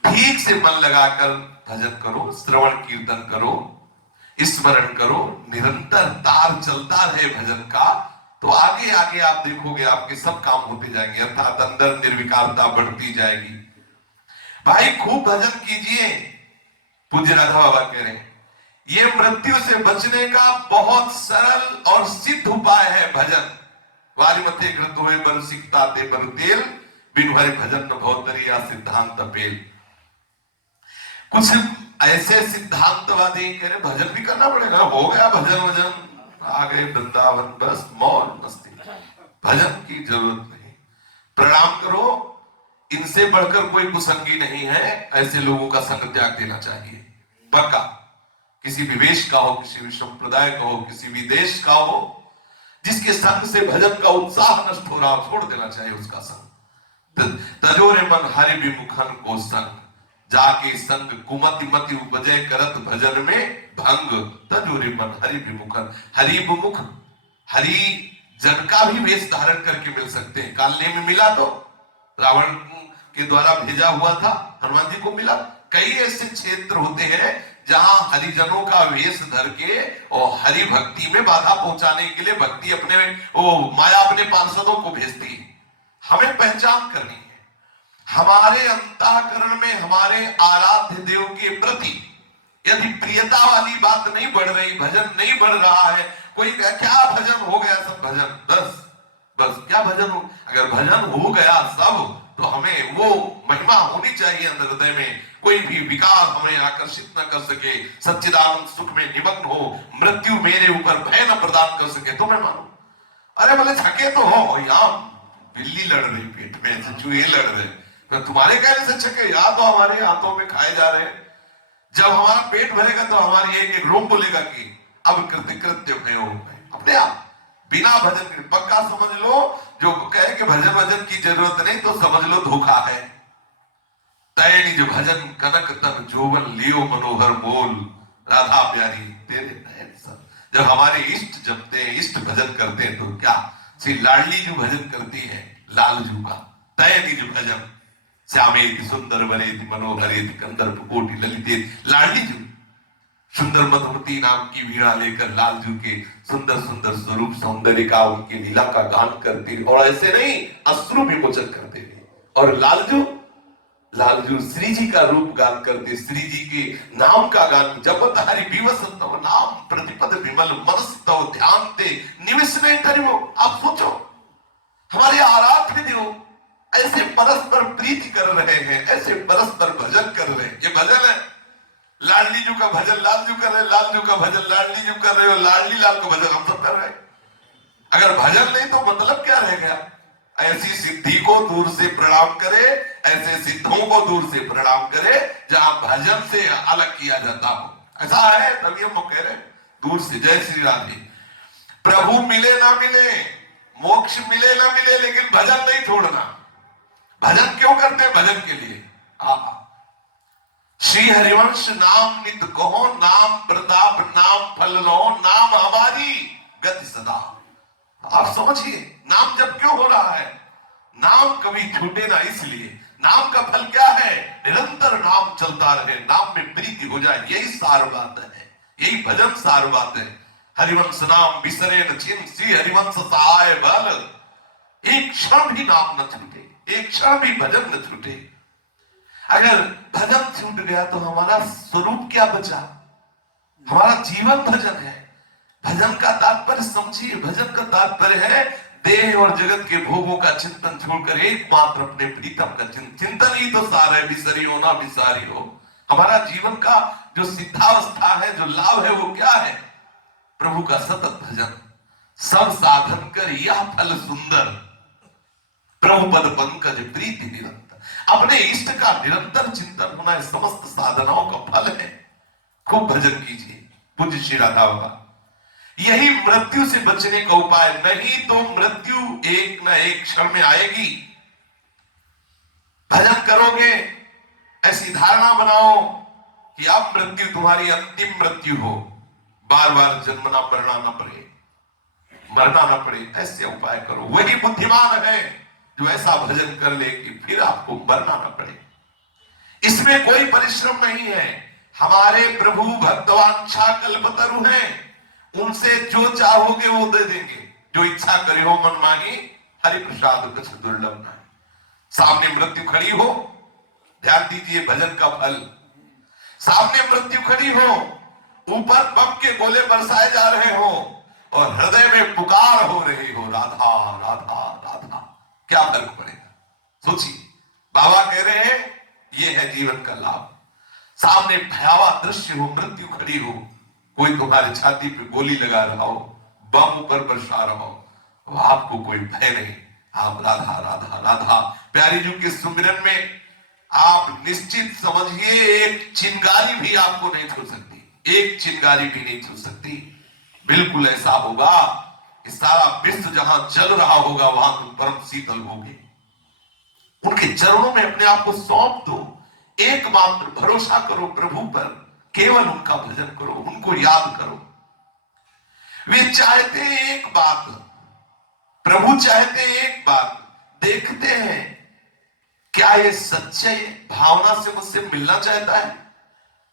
ठीक से मन लगाकर भजन करो, श्रवण कीर्तन करो, स्मरण करो, निरंतर तार चलता रहे भजन का, तो आगे आगे आप देखोगे आपके सब काम होते जाएंगे, अर्थात अंदर निर्विकारता बढ़ती जाएगी। भाई खूब भजन कीजिए। पूज्य राधा बाबा कह रहे हैं ये मृत्यु से बचने का बहुत सरल और सिद्ध उपाय है भजन। वारिमते कृत हुए बर सिकता ते बर तेल, बिन हरि भजन न भवतरिया सिद्धांत पेल। कुछ ऐसे सिद्धांतवादी कह रहे भजन भी करना पड़ेगा, हो गया भजन वजन, आ गए वृंदावन, बस मौज मस्ती, भजन की जरूरत नहीं। प्रणाम करो, इनसे बढ़कर कोई कुसंगी नहीं है। ऐसे लोगों का संग त्याग देना चाहिए पक्का। किसी भी वेश का हो, किसी भी संप्रदाय का हो, किसी भी देश का हो, जिसके संग से भजन का उत्साह नष्ट हो रहा हो, छोड़ देना चाहिए उसका संग। तजोरे मन हरि विमुखन को संग, जाके संग कुमति मति उपजय करत भजन में भंग। तजोरे मन हरि विमुखन, हरि विमुख, हरि जन का भी वेश धारण करके मिल सकते हैं। कालने में मिला तो रावण के द्वारा भेजा हुआ था, हनुमान जी को मिला। कई ऐसे क्षेत्र होते हैं जहां हरिजनों का वेश धर के और हरि भक्ति में बाधा पहुंचाने के लिए भक्ति अपने माया अपने पार्षदों को भेजती है। हमें पहचान करनी है, हमारे अंतःकरण में हमारे आराध्य देव के प्रति यदि प्रियता वाली बात नहीं बढ़ रही, भजन नहीं बढ़ रहा है, कोई क्या भजन हो गया सब भजन, बस बस क्या भजन हो, अगर भजन हो गया सब तो हमें वो महिमा होनी चाहिए अंदर हृदय में। कोई भी विकार हमें आकर्षित न कर सके, सच्चिदानंद सुख में निमग्न हो, मृत्यु मेरे ऊपर भय न प्रदान कर सके तो मैं मानू। अरे बोले थके तो हो, यहाँ बिल्ली लड़ रही पेट में, चूहे लड़ रहे, तो तुम्हारे कहने से छके, या तो हमारे हाथों में खाए जा रहे हैं। जब हमारा पेट भरेगा तो हमारी एक एक रोम बोलेगा कि अब कृत्य में हो अपने आप, बिना भजन के। पक्का समझ लो, जो कहे कि भजन वजन की जरूरत नहीं तो समझ लो धोखा है। तय निज भजन कनक तन जोवन लियो मनोहर बोल, राधा प्यारी तेरे नयन सब। जब हमारे इष्ट जपते हैं, इष्ट भजन करते हैं, तो क्या श्री लाडली जो भजन करती है लालजू का, तय निज भजन श्यामेति सुंदर वरेति मनोहरेति कंदर्प कोटि ललिते। लाडली जू सुंदर मधुमती नाम की वीणा लेकर लालजू के सुंदर सुंदर स्वरूप सौंदर्य का, उनकी लीला का गान करती, और ऐसे नहीं अश्रु विमोचन करते हुए। और लालजू श्री जी का रूप गान करते, श्री जी के नाम का गान, जपत हरि विवस तव नाम प्रतिपद विमल मनस तव ध्यान ते निविश नहीं करियो। आप सोचो, हमारे आराध्य देव ऐसे परस्पर प्रीति कर रहे हैं, ऐसे परस्पर भजन कर रहे हैं। ये भजन है, लाडली जू का भजन लालजू कर रहे, लालजू का भजन लाडली जू कर रहे हो, लाडली लाल का भजन हम सब कर रहे हैं। अगर भजन नहीं तो मतलब क्या रह गया? ऐसी सिद्धि को दूर से प्रणाम करे, ऐसे सिद्धों को दूर से प्रणाम करे जहां भजन से अलग किया जाता हो। ऐसा है, तभी हम कह रहे हैं दूर से। जय श्री राधे। प्रभु मिले ना मिले, मोक्ष मिले ना मिले, लेकिन भजन नहीं छोड़ना। भजन क्यों करते हैं? भजन के लिए। श्री हरिवंश नाम नित कहो, नाम प्रताप नाम फल लो, नाम हमारी गति सदा। आप समझिए, नाम जब क्यों हो रहा है? नाम कभी छूटे ना, इसलिए। नाम का फल क्या है? निरंतर नाम चलता रहे, नाम में प्रीति हो जाए, यही सार बात है, यही भजन सार बात है। हरिवंश नाम बिसरे न चिन्ह, श्री हरिवंश सहाय बल। एक क्षण भी नाम न छूटे, एक क्षण भी भजन न छूटे। अगर भजन छूट गया तो हमारा स्वरूप क्या बचा? हमारा जीवन भजन है। भजन का तात्पर्य समझिए, भजन का तात्पर्य है देह और जगत के भोगों का चिंतन छोड़कर एकमात्र अपने प्रीतम का चिंतन ही तो सार है। बिसरी हो ना बिसारी हो। हमारा जीवन का जो सिद्धावस्था है, जो लाभ है, वो क्या है? प्रभु का सतत भजन। सब साधन कर यह फल सुंदर, प्रभु पद पंकज प्रीति निरंतर। अपने इष्ट का निरंतर चिंतन होना है, समस्त साधनाओं का फल है। खूब भजन कीजिए। पूज्य श्री राधा बाबा, यही मृत्यु से बचने का उपाय, नहीं तो मृत्यु एक न एक क्षण में आएगी। भजन करोगे, ऐसी धारणा बनाओ कि अब मृत्यु तुम्हारी अंतिम मृत्यु हो, बार बार जन्मना मरना न पड़े, मरना न पड़े। ऐसे उपाय करो। वही बुद्धिमान है जो ऐसा भजन कर ले कि फिर आपको मरना न पड़े। इसमें कोई परिश्रम नहीं है। हमारे प्रभु भक्तवांछा कल्पतरु हैं, उनसे जो चाहोगे वो दे देंगे। जो इच्छा करे हो मन मांगी, हरि प्रसाद कुछ दुर्लभ न। सामने मृत्यु खड़ी हो, ध्यान दीजिए भजन का फल। सामने मृत्यु खड़ी हो ऊपर बम के गोले बरसाए जा रहे हो और हृदय में पुकार हो रही हो, राधा राधा राधा, क्या फर्क पड़ेगा? सोचिए, बाबा कह रहे हैं ये है जीवन का लाभ। सामने भयावह दृश्य हो, मृत्यु खड़ी हो, कोई तुम्हारे छाती पे गोली लगा रहा हो, बम ऊपर बरसा रहा हो, वो आपको कोई भय नहीं, आप राधा राधा राधा प्यारी जी के सुमिरन में आप निश्चित समझिए एक चिंगारी भी आपको नहीं छू सकती, एक चिंगारी भी नहीं छू सकती। बिल्कुल ऐसा होगा कि सारा विश्व जहां जल रहा होगा वहां तुम परम शीतल होगे। उनके चरणों में अपने आप को सौंप दो, एकमात्र भरोसा करो प्रभु पर, केवल उनका भजन करो, उनको याद करो। वे चाहते हैं एक बात, प्रभु चाहते हैं एक बात, देखते हैं क्या ये सच्चे भावना से मुझसे मिलना चाहता है,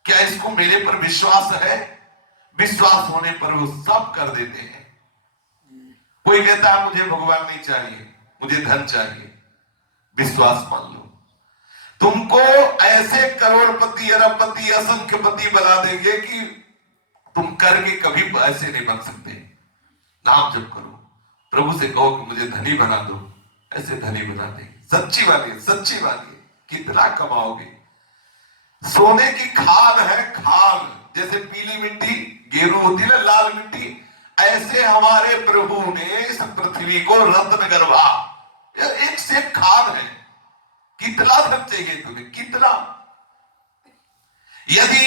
क्या इसको मेरे पर विश्वास है? विश्वास होने पर वो सब कर देते हैं। कोई कहता है मुझे भगवान नहीं चाहिए, मुझे धन चाहिए, विश्वास मान लो, तुमको ऐसे करोड़पति अरबपति असंख्यपति बना देंगे कि तुम करके कभी ऐसे नहीं बन सकते। नाम जप करो, प्रभु से कहो कि मुझे धनी बना दो, ऐसे धनी बना देंगे। सच्ची वाली, सच्ची वाली, कितना कमाओगे? सोने की खान है, खान, जैसे पीली मिट्टी गेरू होती है ना, लाल मिट्टी, ऐसे हमारे प्रभु ने इस पृथ्वी को रत्न गरबा, एक से एक खान है। कितना धन चाहिए तुम्हें, कितना? यदि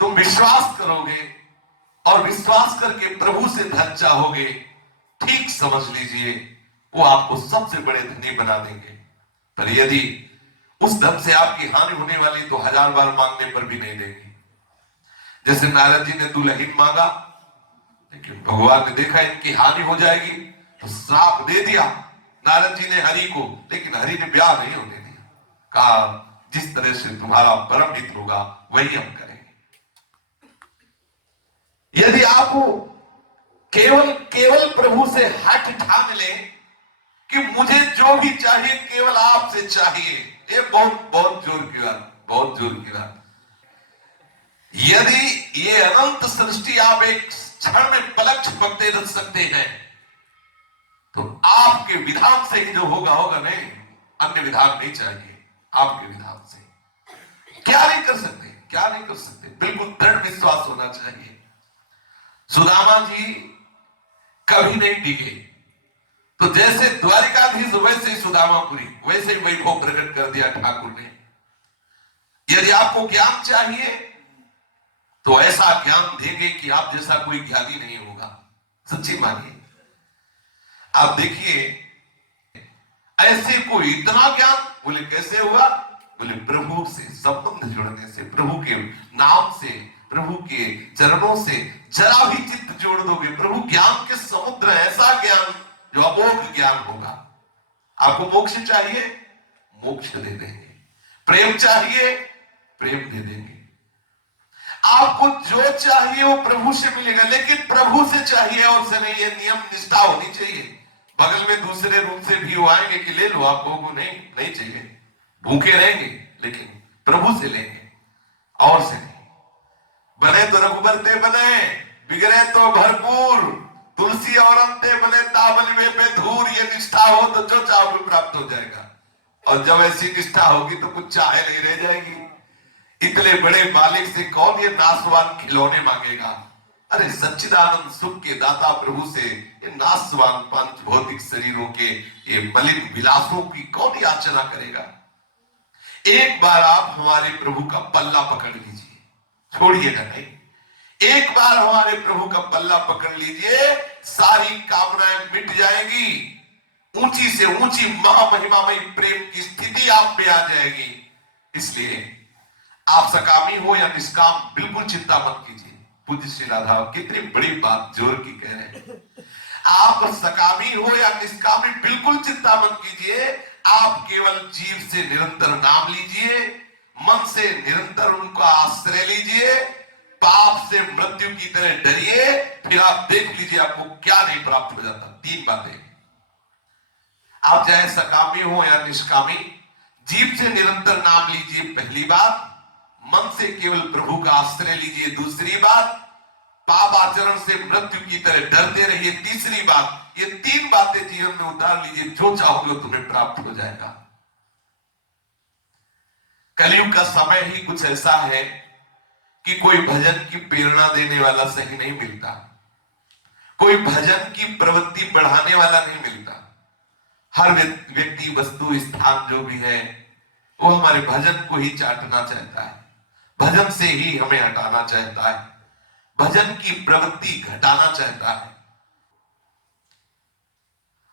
तुम विश्वास करोगे और विश्वास करके प्रभु से धन चाहोगे, ठीक समझ लीजिए वो आपको सबसे बड़े धनी बना देंगे। पर यदि उस धन से आपकी हानि होने वाली तो 1000 बार मांगने पर भी नहीं देंगे। जैसे नारद जी ने दुल्हन मांगा, लेकिन भगवान ने देखा इनकी हानि हो जाएगी तो श्राप दे दिया नारद जी ने हरि को, लेकिन हरि ने ब्याह नहीं होने दिया। कहा जिस तरह से तुम्हारा परम हित होगा वही हम करेंगे। यदि आप केवल केवल प्रभु से हट ठान ले कि मुझे जो भी चाहिए केवल आपसे चाहिए, ये बहुत बहुत जोर की बात, बहुत जोर की बात। यदि ये अनंत सृष्टि आप एक क्षण में पलक झपकते रख सकते हैं तो आपके विधान से ही जो होगा होगा, नहीं, अन्य विधान नहीं चाहिए। आपके विधान से क्या नहीं कर सकते, क्या नहीं कर सकते, बिल्कुल दृढ़ विश्वास होना चाहिए। सुदामा जी कभी नहीं डिगे, तो जैसे द्वारिकाधीश वैसे ही सुदामापुरी, वैसे ही वैभव प्रकट कर दिया ठाकुर ने। यदि आपको ज्ञान चाहिए तो ऐसा ज्ञान देंगे कि आप जैसा कोई ज्ञानी नहीं होगा, सच्ची मानिए। आप देखिए ऐसे कोई इतना ज्ञान, बोले कैसे हुआ? बोले प्रभु से संबंध जुड़ने से, प्रभु के नाम से, प्रभु के चरणों से जरा भी चित्त जोड़ दोगे, प्रभु ज्ञान के समुद्र, ऐसा ज्ञान जो अमोघ ज्ञान होगा। आपको मोक्ष चाहिए, मोक्ष दे देंगे। प्रेम चाहिए, प्रेम दे देंगे। आपको जो चाहिए वो प्रभु से मिलेगा, लेकिन प्रभु से चाहिए और से नहीं, ये नियम निष्ठा होनी चाहिए। बगल में दूसरे रूप से भी वो आएंगे कि ले लो, आपको वो नहीं चाहिए, भूखे रहेंगे, लेकिन प्रभु से लेंगे और से नहीं। बने तो रघुबर ते बने, बिगड़े तो भरपूर, तुलसी और अंते बने ताबल में पे धूर। ये निष्ठा हो तो जो चाहोगे प्राप्त हो जाएगा, और जब ऐसी निष्ठा होगी तो कुछ चाहे नहीं रह जाएगी। इतने बड़े मालिक से कौन ये नाशवान खिलौने मांगेगा? अरे सच्चिदानंद सुख के दाता प्रभु से ये नाशवान पंच भौतिक शरीरों के ये मलिन विलासों की कौन याचना करेगा? एक बार आप हमारे प्रभु का पल्ला पकड़ लीजिए, छोड़िएगा नहीं। एक बार हमारे प्रभु का पल्ला पकड़ लीजिए, सारी कामनाएं मिट जाएंगी, ऊंची से ऊंची महामहिमामयी प्रेम की स्थिति आप में आ जाएगी। इसलिए आप सकामी हो या निष्काम, बिल्कुल चिंता मत कीजिए। पूज्य श्री राधा कितनी बड़ी बात जोर की कह रहे हैं। आप सकामी हो या निष्कामी, बिल्कुल चिंता मत कीजिए। आप केवल जीव से निरंतर नाम लीजिए, मन से निरंतर उनका आश्रय लीजिए, पाप से मृत्यु की तरह डरिए, फिर आप देख लीजिए आपको क्या नहीं प्राप्त हो जाता। 3 बातें, आप चाहे सकामी हो या निष्कामी, जीव से निरंतर नाम लीजिए, पहली बात। मन से केवल प्रभु का आश्रय लीजिए। दूसरी बात, पाप आचरण से मृत्यु की तरह डरते रहिए। तीसरी बात, ये 3 बातें जीवन में उतार लीजिए, जो चाहोगे तुम्हें प्राप्त हो जाएगा। कलयुग का समय ही कुछ ऐसा है कि कोई भजन की प्रेरणा देने वाला सही नहीं मिलता, कोई भजन की प्रवृत्ति बढ़ाने वाला नहीं मिलता। हर व्यक्ति, वस्तु, स्थान जो भी है वो हमारे भजन को ही चाटना चाहता है, भजन से ही हमें हटाना चाहता है, भजन की प्रवृत्ति घटाना चाहता है।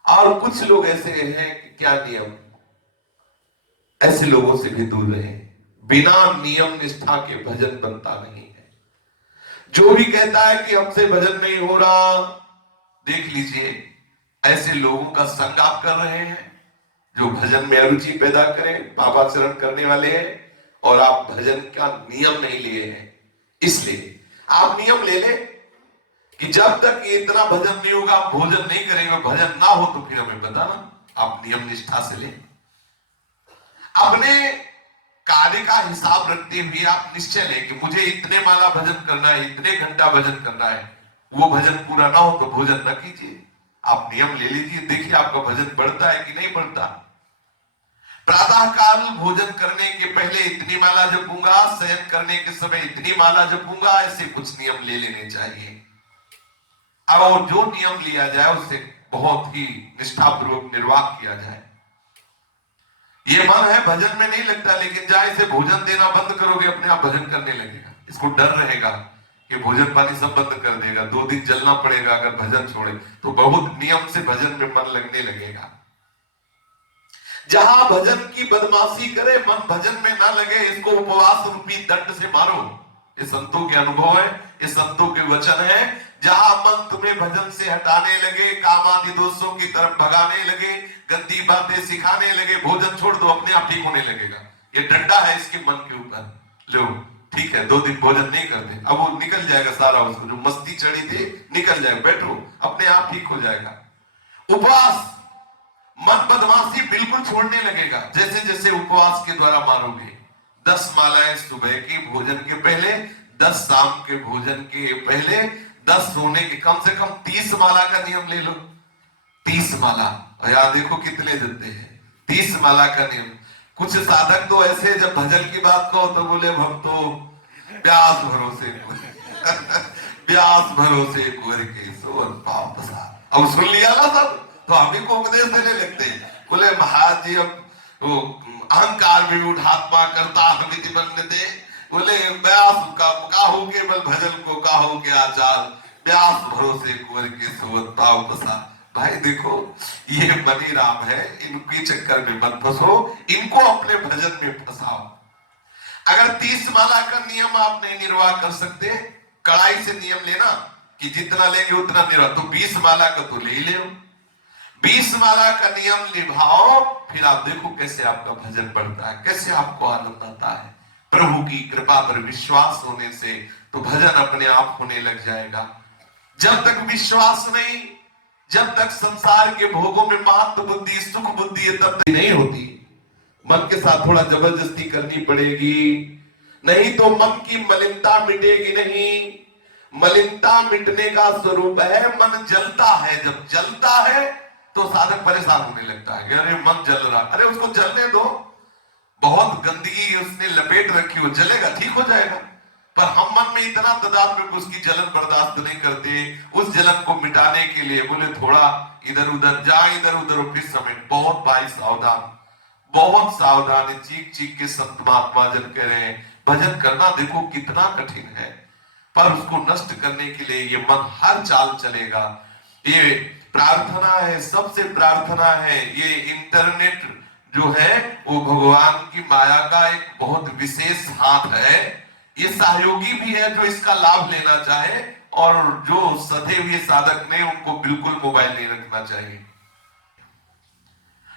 और कुछ लोग ऐसे हैं कि क्या नियम, ऐसे लोगों से भी दूर रहे। बिना नियम निष्ठा के भजन बनता नहीं है। जो भी कहता है कि हमसे भजन नहीं हो रहा, देख लीजिए ऐसे लोगों का संग आप कर रहे हैं जो भजन में अरुचि पैदा करें, पापाचरण करने वाले हैं, और आप भजन का नियम नहीं लिए हैं। इसलिए आप नियम ले ले कि जब तक ये इतना भजन नहीं होगा आप भोजन नहीं करेंगे। भजन ना हो तो फिर हमें बताना, आप नियम निष्ठा से ले। अपने कार्य का हिसाब रखते हुए आप निश्चय लें कि मुझे इतने माला भजन करना है, इतने घंटा भजन करना है। वो भजन पूरा ना हो तो भोजन न कीजिए। आप नियम ले लीजिए, देखिए आपका भजन बढ़ता है कि नहीं बढ़ता। प्रातः काल भोजन करने के पहले इतनी माला जपूंगा, शयन करने के समय इतनी माला जपूंगा, ऐसे कुछ नियम ले लेने चाहिए। और जो नियम लिया जाए उससे बहुत ही निष्ठापूर्वक निर्वाह किया जाए। ये मन है भजन में नहीं लगता, लेकिन जहां इसे भोजन देना बंद करोगे अपने आप भजन करने लगेगा। इसको डर रहेगा कि भोजन पानी सब बंद कर देगा, 2 दिन जलना पड़ेगा अगर भजन छोड़े, तो बहुत नियम से भजन में मन लगने लगेगा। जहां भजन की बदमाशी करे, मन भजन में ना लगे, इसको उपवास रूपी दंड से मारो। ये संतों के अनुभव है, ये संतों के वचन है। जहां मन तुम्हें भजन से हटाने लगे, कामादि दोषों की तरफ भगाने लगे, गंदी बातें सिखाने लगे, भोजन छोड़ दो, अपने आप ठीक होने लगेगा। ये डंडा है इसके मन के ऊपर। लो ठीक है, 2 दिन भोजन नहीं करते, अब वो निकल जाएगा सारा, उसको जो मस्ती चढ़ी थी निकल जाएगा, बैठो अपने आप ठीक हो जाएगा। उपवास, मन बदमाशी बिल्कुल छोड़ने लगेगा जैसे जैसे उपवास के द्वारा मारोगे। 10 मालाएं सुबह के भोजन के पहले, 10 शाम के भोजन के पहले, 10 सोने के, कम से कम 30 माला का नियम ले लो। 30 माला, और यार देखो कितने देते हैं 30 माला का नियम। कुछ साधक तो ऐसे जब भजन की बात कहो तो बोले हम तो प्यास भरोसे प्यास भरोसे कुंवर के सोन पाप पसा। अब सुन लिया ना सब, तो हमें को उपदेश देने लगते हैं। बोले महाराज जी अब वो अहंकार में उठात्मा करता हमिति बन दे। बोले व्यास का काहू के बल भजन को काहू के आचार, व्यास भरोसे कुंवर के सोन पाप पसा। भाई देखो ये मनी राम है, इनके चक्कर में मत फंसो, इनको अपने भजन में फंसाओ। अगर 30 माला का नियम आप नहीं निर्वाह कर सकते, कड़ाई से नियम लेना कि जितना लेंगे उतना निर्वाह, तो 20 माला का तो ले ही ले। 20 माला का नियम निभाओ, फिर आप देखो कैसे आपका भजन बढ़ता है, कैसे आपको आनंद आता है। प्रभु की कृपा पर विश्वास होने से तो भजन अपने आप होने लग जाएगा। जब तक विश्वास नहीं, जब तक संसार के भोगों में महत्व बुद्धि, सुख बुद्धि है, तब तक नहीं होती। मन के साथ थोड़ा जबरदस्ती करनी पड़ेगी, नहीं तो मन की मलिनता मिटेगी नहीं। मलिनता मिटने का स्वरूप है मन जलता है। जब जलता है तो साधक परेशान होने लगता है कि अरे मन जल रहा, अरे उसको जलने दो, बहुत गंदगी उसने लपेट रखी हो, जलेगा, ठीक हो जाएगा। पर हम मन में इतना तदाद में उसकी जलन बर्दाश्त नहीं करते। उस जलन को मिटाने के लिए बोले थोड़ा इधर उधर जाए, इधर उधर फिर समय। बहुत भाई सावधान, बहुत सावधान है। चीख चीख के संत महात्मा जन कह रहे हैं भजन करना देखो कितना कठिन है, पर उसको नष्ट करने के लिए ये मन हर चाल चलेगा। ये प्रार्थना है, सबसे प्रार्थना है। ये इंटरनेट जो है वो भगवान की माया का एक बहुत विशेष हाथ है। ये सहयोगी भी है जो इसका लाभ लेना चाहे, और जो सधे हुए साधक ने उनको बिल्कुल मोबाइल नहीं रखना चाहिए।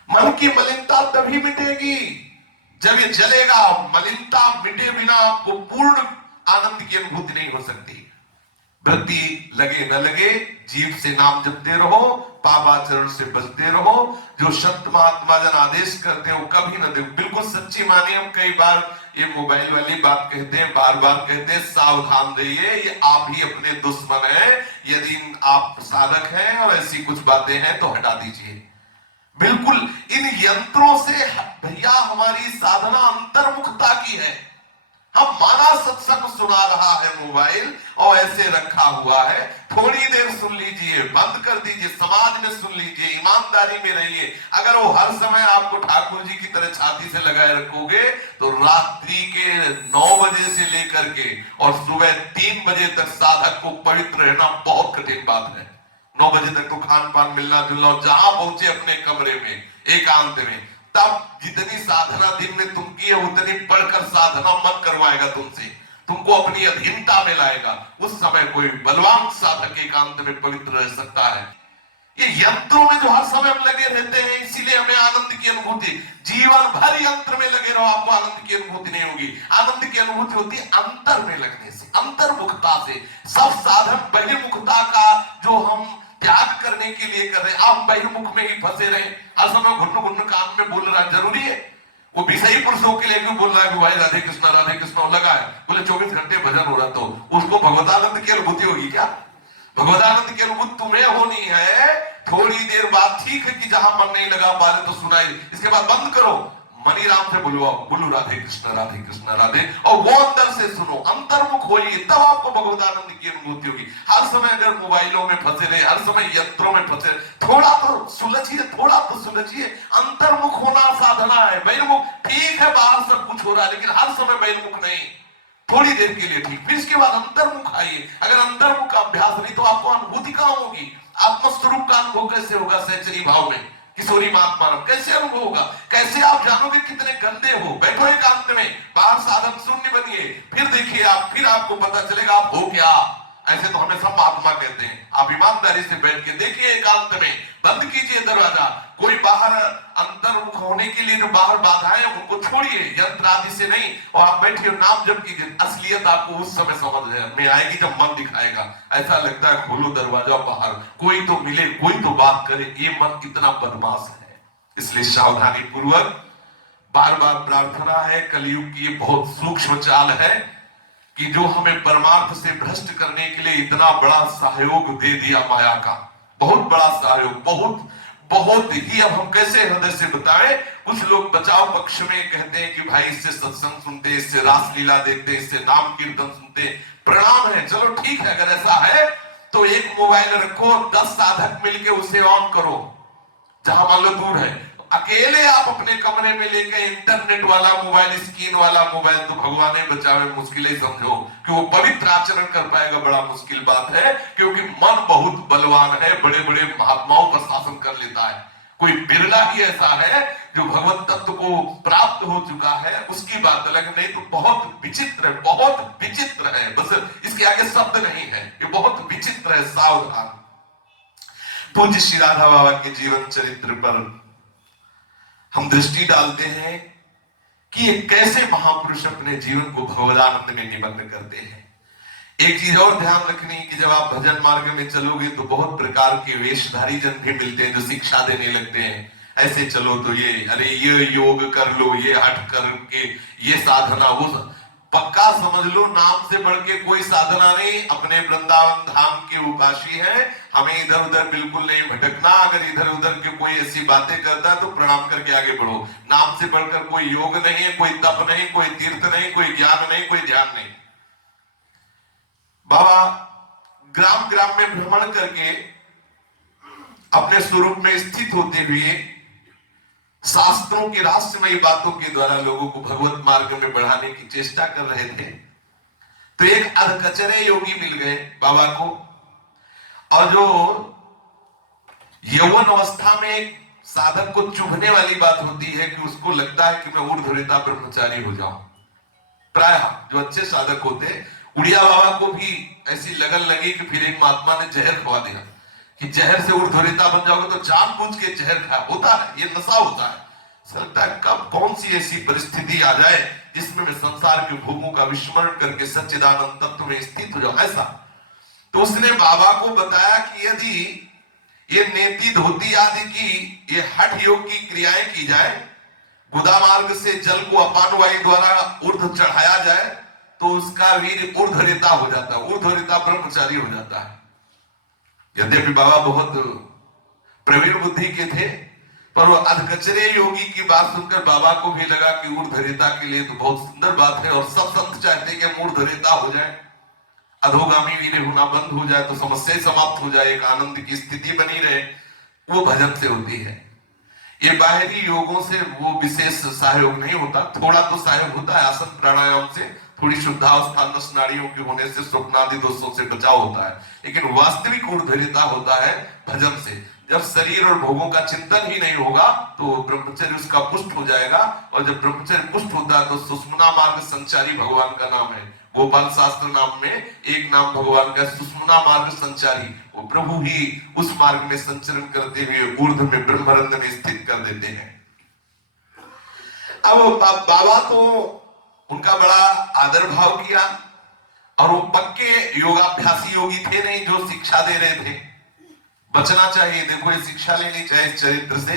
मन की मलिनता तभी मिटेगी जब ये जलेगा। मलिनता मिटे बिना आपको पूर्ण आनंद की अनुभूति नहीं हो सकती। वृत्ति लगे न लगे, जीव से नाम जपते रहो, पापाचरण से बचते रहो। जो संत महात्मा जन आदेश करते हो कभी न देखो, बिल्कुल सच्ची माने। हम कई बार ये मोबाइल वाली बात कहते हैं, बार बार कहते हैं सावधान रहिए, ये आप ही अपने दुश्मन हैं। यदि आप साधक हैं और ऐसी कुछ बातें हैं तो हटा दीजिए। बिल्कुल इन यंत्रों से भैया हमारी साधना अंतर्मुखता की है। हम माना सत्संग सुना रहा है मोबाइल और ऐसे रखा हुआ है, थोड़ी देर सुन लीजिए, बंद कर दीजिए, समाज में सुन लीजिए, ईमानदारी में रहिए। अगर वो हर समय आपको ठाकुर जी की तरह छाती से लगाए रखोगे तो रात्रि के 9 बजे से लेकर के और सुबह 3 बजे तक साधक को पवित्र रहना बहुत कठिन बात है। 9 बजे तक तो खान पान मिलना जुलना, जहां पहुंचे अपने कमरे में एकांत में, तब जितनी साधना दिन में तुम की है उतनी पढ़कर साधना मत करवाएगा तुमसे, तुमको अपनी अधीनता में लाएगा। उस समय कोई बलवान साधक एकांत में पवित्र रह सकता है। ये यंत्रों में जो हर समय हम लगे रहते हैं, इसीलिए हमें आनंद की अनुभूति, जीवन भर यंत्र में लगे रहो आपको आनंद की अनुभूति नहीं होगी। आनंद की अनुभूति होती है अंतर में लगने से, अंतर्मुखता से। सब साधन बहिर्मुखता का जो हम त्याग करने के लिए कर रहे हैं, आप बहिर्मुख में ही फंसे रहे। हर समय घुन्न घुन्न कान में बोल रहा है, जरूरी है? वो भी सही पुरुषों के लिए क्यों बोल रहा है कि भाई राधे कृष्णा लगा है, बोले 24 घंटे भजन हो रहा, तो उसको भगवतानंद की अनुभूति होगी क्या? भगवतानंद की अनुभूति तुम्हें होनी है। थोड़ी देर बाद ठीक है कि जहां मन नहीं लगा पा रहे तो सुनाई, इसके बाद बंद करो, मनी राम से बुलवाओ, बोलो राधे कृष्णा राधे, और वो अंदर से सुनो, अंतर्मुख होइए, तब आपको भगवतानंद की अनुभूति होगी। हर समय अगर मोबाइलों में फंसे रहे, हर समय यंत्रों में फंसे, थोड़ा तो सुलझिए। अंतर्मुख होना साधना है। बहिर्मुख ठीक है, बाहर सब कुछ हो रहा है, लेकिन हर समय बहिर्मुख नहीं, थोड़ी देर के लिए ठीक, फिर इसके बाद अंतर्मुख आइए। अगर अंतर्मुख का अभ्यास नहीं तो आपको अनुभूति कहां होगी? आत्मस्वरूप का अनुभव कैसे होगा? सहचरी भाव में, किशोरी महात्मा कैसे अनुभव होगा? कैसे आप जानोगे कितने गंदे हो? बैठो एकांत में, बाहर साधन शून्य बनिए, फिर देखिए आप, फिर आपको पता चलेगा आप हो क्या। ऐसे तो हमें सब महात्मा कहते हैं। आप ईमानदारी से बैठ के देखिए एकांत में, बंद कीजिए दरवाजा। कोई बाहर अंतर्मुख होने के लिए जो बाहर बाधाएं उनको छोड़िए, यंत्र आदि से नहीं, और आप बैठिए नाम जप कीजिए। असलियत आपको उस समय समझ में आएगी जब मन दिखाएगा। ऐसा लगता है खोलो दरवाजा, बाहर कोई तो मिले, कोई तो बात करे, ये मन कितना बदमाश है। इसलिए सावधानी पूर्वक बार बार प्रार्थना है। कलयुग की ये बहुत सूक्ष्म चाल है कि जो हमें परमार्थ से भ्रष्ट करने के लिए इतना बड़ा सहयोग दे दिया माया का, बहुत बड़ा सहयोग, बहुत ही। अब हम कैसे हृदय से बताएं? कुछ लोग बचाव पक्ष में कहते हैं कि भाई इससे सत्संग सुनते, इससे रासलीला देखते, इससे नाम कीर्तन सुनते, प्रणाम है, चलो ठीक है। अगर ऐसा है तो एक मोबाइल रखो, 10 साधक मिलके उसे ऑन करो, जहां मान लो दूर है। अकेले आप अपने कमरे में लेके इंटरनेट वाला मोबाइल, स्क्रीन वाला मोबाइल, तो भगवान ने बचावे, मुश्किल ही समझो कि वो पवित्र आचरण कर पाएगा, बड़ा मुश्किल बात है। क्योंकि मन बहुत बलवान है, बड़े बड़े महात्माओं पर शासन कर लेता है। कोई बिरला ही ऐसा है जो भगवत तत्व को प्राप्त हो चुका है, उसकी बात अलग, नहीं तो बहुत विचित्र है। बस इसके आगे शब्द नहीं है, ये बहुत विचित्र है। सावधान। पूज्य श्री राधा बाबा के जीवन चरित्र पर हम दृष्टि डालते हैं कि ये कैसे महापुरुष अपने जीवन को भगवदानंद में निमग्न करते हैं। एक चीज और ध्यान रखनी कि जब आप भजन मार्ग में चलोगे तो बहुत प्रकार के वेशधारी जन भी मिलते हैं जो शिक्षा देने लगते हैं। ऐसे चलो तो ये, अरे ये योग कर लो, ये हट करके ये साधना, वो पक्का समझ लो, नाम से बढ़ के कोई साधना नहीं। अपने वृंदावन धाम के उपासी है, हमें इधर उधर बिल्कुल नहीं भटकना। अगर इधर उधर के कोई ऐसी बातें करता है तो प्रणाम करके आगे बढ़ो। नाम से बढ़कर कोई योग नहीं है, कोई तप नहीं, कोई तीर्थ नहीं, कोई ज्ञान नहीं, कोई ध्यान नहीं। बाबा ग्राम ग्राम में भ्रमण करके अपने स्वरूप में स्थित होते हुए शास्त्रों की रहस्यमयी बातों के द्वारा लोगों को भगवत मार्ग में बढ़ाने की चेष्टा कर रहे थे। तो एक अधकचरे योगी मिल गए बाबा को, और जो यौवन अवस्था में साधक को चुभने वाली बात होती है कि उसको लगता है कि मैं ऊर्ध्वरेता ब्रह्मचारी हो जाऊं। प्रायः जो अच्छे साधक होते, उड़िया बाबा को भी ऐसी लगन लगी कि फिर एक महात्मा ने जहर खवा दिया कि जहर से ऊर्ध्वरेता बन जाओगे, तो जानबूझ के जहर खा। होता है, ये नशा होता है। लगता है कब कौन सी ऐसी परिस्थिति आ जाए जिसमें मैं संसार के भोगों का विस्मरण करके सच्चिदानंद तत्व में स्थित हो जाऊं, ऐसा। तो उसने बाबा को बताया कि यदि ये नेति धोती आदि की ये हठ योग की क्रियाएं की जाए गुदा मार्ग से जल को अपान वायु द्वारा ऊर्ध्व चढ़ाया जाए तो उसका वीर ऊर्ध्वरेता हो जाता है, ऊर्ध्वरेता ब्रह्मचारी हो जाता है। यद्यपि बाबा बहुत प्रवीण बुद्धि के थे, पर वो अधकचरे योगी की बात सुनकर बाबा को भी लगा कि ऊर्ध्वरेता के लिए तो बहुत सुंदर बात है, और सब संत चाहते हैं कि ऊर्ध्वरेता हो जाए, अधोगामी वीर होना बंद हो जाए, तो समस्या समाप्त हो जाए, एक आनंद की स्थिति बनी रहे। वो भजन से होती है। ये बाहरी योगों से वो विशेष सहयोग नहीं होता, थोड़ा तो सहयोग होता है आसन प्राणायाम से, थोड़ी शुद्धावस्था नस नाड़ियों के होने से स्वप्नादि दोषों से बचाव होता है, लेकिन वास्तविक ऊर्ध्वरेता होता है भजन से। जब शरीर और भोगों का चिंतन ही नहीं होगा तो ब्रह्मचर्य उसका पुष्ट हो जाएगा, और जब ब्रह्मचर्य पुष्ट होता है तो सुषुम्ना मार्ग संचारी भगवान का नाम है। गोपाल शास्त्र नाम में एक नाम भगवान का सुषुम्ना मार्ग संचारी, वो प्रभु ही उस मार्ग में संचरण करते हुए ऊर्ध्व में ब्रह्मरंध्र में स्थित कर देते हैं। अब बाबा तो उनका बड़ा आदर भाव किया, और वो पक्के योगाभ्यासी योगी थे नहीं जो शिक्षा दे रहे थे। बचना चाहिए, देखो ये शिक्षा लेनी चाहिए इस चरित्र से।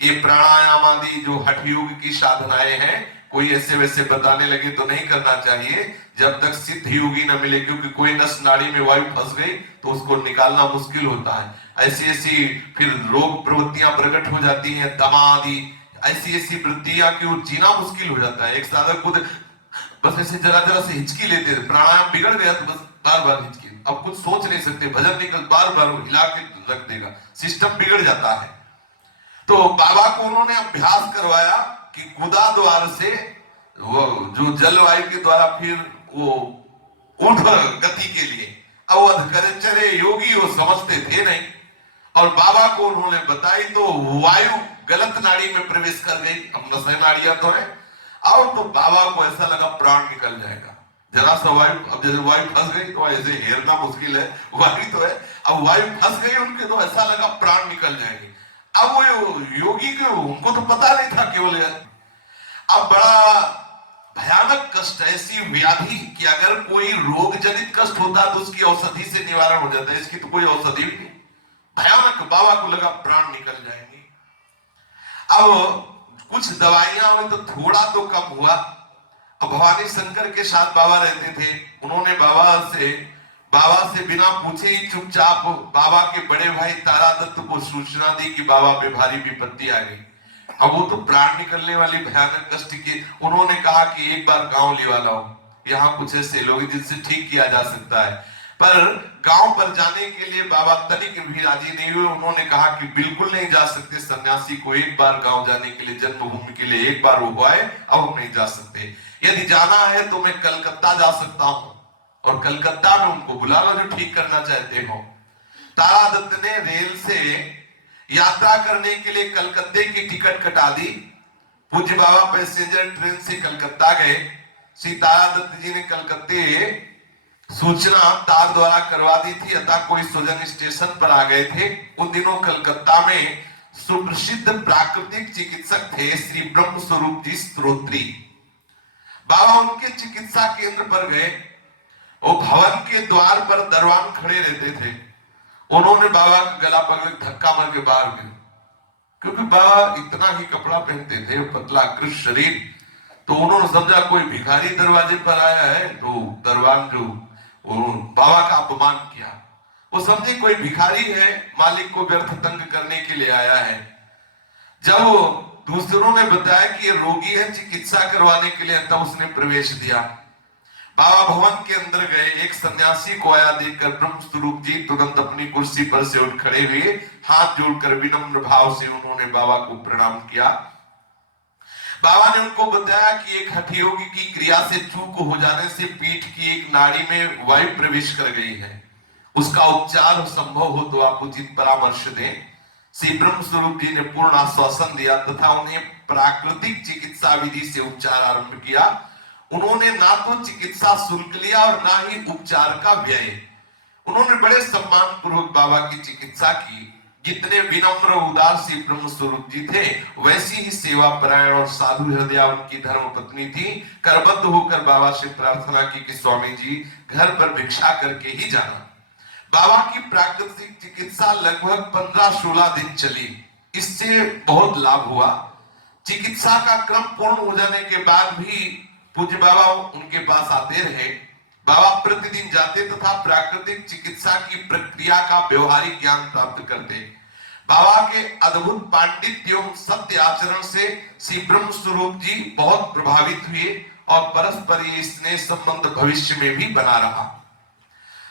ये प्राणायाम आदि जो हठ योग की साधनाएं हैं, कोई ऐसे वैसे बताने लगे तो नहीं करना चाहिए जब तक सिद्ध योगी न मिले, क्योंकि कोई नस नाड़ी में वायु फंस गई तो उसको निकालना मुश्किल होता है। ऐसी ऐसी फिर रोग प्रवृत्तियां प्रकट हो जाती हैं, दमा आदि ऐसी ऐसी वृत्तियां कि वो जीना मुश्किल हो जाता है। एक साधक खुद बस ऐसे जरा जरा से हिचकी लेते हैं, प्राणायाम बिगड़ गया तो बस बार बार हिचकी, अब कुछ सोच नहीं सकते, भजन निकल बार बार हिला के रख देगा, सिस्टम बिगड़ जाता है। तो बाबा को उन्होंने अभ्यास करवाया कि गुदा द्वार से वो जो जलवायु के द्वारा फिर वो ऊर्ध्व गति के लिए, अब वो अधकचरे योगी वो समझते थे नहीं, और बाबा को उन्होंने बताई तो वायु गलत नाड़ी में प्रवेश कर गई। अब नसें नाड़ियां तो है, अब तो बाबा को ऐसा लगा प्राण निकल जाएगा, जरा सा वायु, अब जैसे वायु फंस गई तो ऐसे हेरना मुश्किल है, वायु तो है, अब वायु फंस गई उनके तो ऐसा लगा प्राण निकल जाएंगे। अब वो योगी को उनको तो पता नहीं था केवल, अब बड़ा भयानक कष्ट, ऐसी व्याधि कि अगर कोई रोग जनित कष्ट होता तो उसकी औषधि से निवारण हो जाता है, इसकी तो कोई औषधि भी नहीं। भयानक, बाबा को लगा प्राण निकल जाएंगे। अब कुछ दवाइयां हुई तो थोड़ा तो कम हुआ। अब भवानी शंकर के साथ बाबा रहते थे, उन्होंने बाबा से बिना पूछे ही चुपचाप बाबा के बड़े भाई तारादत्त को सूचना दी कि बाबा पे भारी विपत्ति आ गई। अब वो तो प्राण निकलने वाली भयानक कष्ट की, उन्होंने कहा कि एक बार गांव लिवा लाओ, यहाँ कुछ ऐसे लोग जिनसे ठीक किया जा सकता है। पर गांव पर जाने के लिए बाबा तनिक भी राजी नहीं हुए, उन्होंने कहा कि बिल्कुल नहीं जा सकते, सन्यासी को एक बार गांव जाने के लिए, जन्मभूमि के लिए एक बार हुआ है, अब हम नहीं जा सकते। यदि जाना है तो मैं कलकत्ता जा सकता हूं, और कलकत्ता में उनको बुला लो जो ठीक करना चाहते हो। तारादत्त ने रेल से यात्रा करने के लिए कलकत्ते की टिकट कटा दी। पूज्य बाबा पैसेंजर ट्रेन से कलकत्ता गए। श्री तारादत्त जी ने कलकत्ते सूचना तार द्वारा करवा दी थी, अतः कोई स्वजन स्टेशन पर आ गए थे। उन दिनों कलकत्ता में सुप्रसिद्ध प्राकृतिक चिकित्सक थे श्री ब्रह्म स्वरूप जी स्त्रोत्री। बाबा उनके चिकित्सा केंद्र पर गए, वो भवन के द्वार पर दरवान खड़े रहते थे। उन्होंने बाबा का गला पकड़ धक्का मार के बाहर गए, क्योंकि बाबा इतना ही कपड़ा पहनते थे, पतला कृष्ण शरीर, तो उन्होंने समझा कोई भिखारी दरवाजे पर आया है, तो दरवान जो बाबा का अपमान किया, वो समझे कोई भिखारी है, मालिक को व्यर्थ तंग करने के लिए आया है। जब दूसरों ने बताया कि ये रोगी है, चिकित्सा करवाने के लिए, तब उसने प्रवेश दिया। बाबा भवन के अंदर गए, एक सन्यासी को आया देखकर ब्रह्म स्वरूप जी तुरंत अपनी कुर्सी पर से उठ खड़े हुए, हाथ जोड़कर विनम्र भाव से उन्होंने बाबा को प्रणाम किया। बाबा ने उनको बताया कि एक हठ योगी की क्रिया से चूक हो जाने से पीठ की एक नाड़ी में वायु प्रवेश कर गई है, उसका उपचार संभव हो तो आप उचित परामर्श दें। श्री ब्रह्म स्वरूप जी ने पूर्ण आश्वासन दिया तथा उन्हें प्राकृतिक चिकित्सा विधि से उपचार आरंभ किया। उन्होंने ना तो चिकित्सा शुल्क लिया और ना ही उपचार का व्यय। उन्होंने बड़े सम्मान पूर्वक बाबा की चिकित्सा की। जितने विनम्र उदार श्री ब्रह्म स्वरूप जी थे, वैसी ही सेवा परायण और साधु हृदय उनकी धर्म पत्नी थी। करबद्ध होकर बाबा से प्रार्थना की कि स्वामी जी घर पर भिक्षा करके ही जाना। बाबा की प्राकृतिक चिकित्सा लगभग 15-16 दिन चली। इससे बहुत लाभ हुआ। चिकित्सा का क्रम पूर्ण हो जाने के बाद भी पूज्य बाबा उनके पास आते रहे। बाबा प्रतिदिन जाते तथा प्राकृतिक चिकित्सा की प्रक्रिया का व्यवहारिक ज्ञान प्राप्त करते। बाबा के अद्भुत पांडित्य एवं सत्य आचरण से श्री ब्रह्म स्वरूप जी बहुत प्रभावित हुए और परस्पर ये स्नेह संबंध भविष्य में भी बना रहा।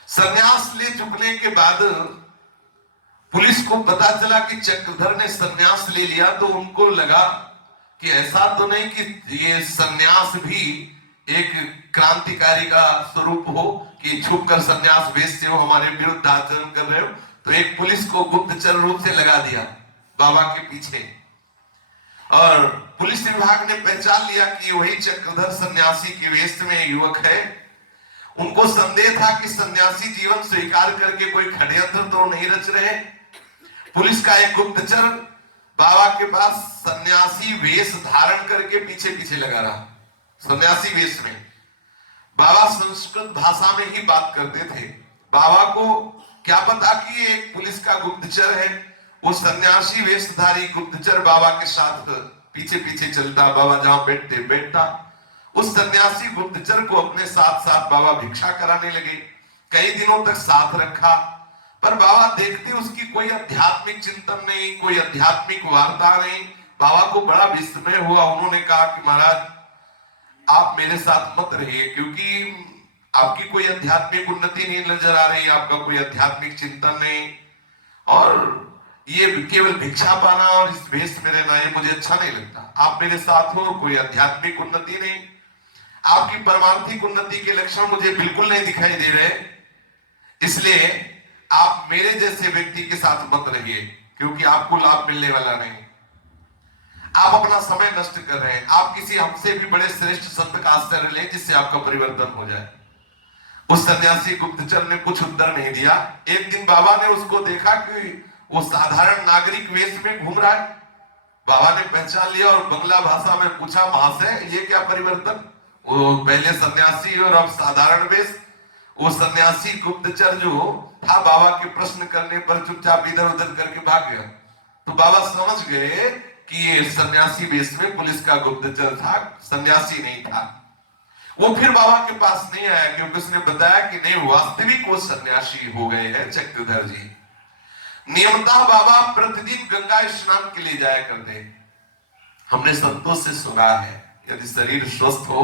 संन्यास ले चुकने के बाद पुलिस को पता चला कि चक्रधर ने संन्यास ले लिया, तो उनको लगा कि ऐसा तो नहीं कि ये संन्यास भी एक क्रांतिकारी का स्वरूप हो कि छुपकर संन्यास भेजते हो, हमारे विरुद्ध आचरण कर रहे हो। तो एक पुलिस को गुप्तचर रूप से लगा दिया बाबा के पीछे, और पुलिस विभाग ने पहचान लिया कि वही चक्रधर सन्यासी के वेश में युवक है। उनको संदेह था कि सन्यासी जीवन स्वीकार करके कोई षड्यंत्र तो नहीं रच रहे। पुलिस का एक गुप्तचर बाबा के पास सन्यासी वेश धारण करके पीछे पीछे लगा रहा। सन्यासी वेश में बाबा संस्कृत भाषा में ही बात करते थे। बाबा को क्या पता कि एक पुलिस का गुप्तचर है। वो सन्यासी वेशधारी गुप्तचर बाबा के साथ पीछे पीछे चलता, बाबा जहां बैठते बैठता। उस सन्यासी गुप्तचर को अपने साथ साथ बाबा भिक्षा कराने लगे। कई दिनों तक साथ रखा, पर बाबा देखते उसकी कोई आध्यात्मिक चिंतन नहीं, कोई आध्यात्मिक वार्ता नहीं। बाबा को बड़ा विस्मय हुआ। उन्होंने कहा कि महाराज आप मेरे साथ मत रहिए, क्योंकि आपकी कोई आध्यात्मिक उन्नति नहीं नजर आ रही, आपका कोई आध्यात्मिक चिंतन नहीं, और ये केवल भिक्षा पाना और इस भेष में रहना ये मुझे अच्छा नहीं लगता। आप मेरे साथ हो, कोई आध्यात्मिक उन्नति नहीं, आपकी परमार्थिक उन्नति के लक्षण मुझे बिल्कुल नहीं दिखाई दे रहे, इसलिए आप मेरे जैसे व्यक्ति के साथ मत रहिए, क्योंकि आपको लाभ मिलने वाला नहीं। आप अपना समय नष्ट कर रहे हैं। आप किसी हमसे भी बड़े श्रेष्ठ संत का आश्रय लें जिससे आपका परिवर्तन हो जाए। उस सन्यासी गुप्तचर ने कुछ उत्तर नहीं दिया। एक दिन बाबा ने उसको देखा कि वो साधारण नागरिक वेश में घूम रहा है। बाबा ने पहचान लिया और बंगला भाषा में पूछा, महाशय ये क्या परिवर्तन? वो पहले सन्यासी और अब साधारण वेश। वो सन्यासी गुप्तचर जो था बाबा के प्रश्न करने पर चुपचाप इधर उधर करके भाग गया। तो बाबा समझ गए कि ये सन्यासी वेश में पुलिस का गुप्तचर था, सन्यासी नहीं था। वो फिर बाबा के पास नहीं आया, क्योंकि उसने बताया कि नहीं, वास्तविक वो सन्यासी हो गए हैं चक्रधर जी। नियमतः बाबा प्रतिदिन गंगा स्नान के लिए जाया करते। हमने संतों से सुना है, यदि शरीर स्वस्थ हो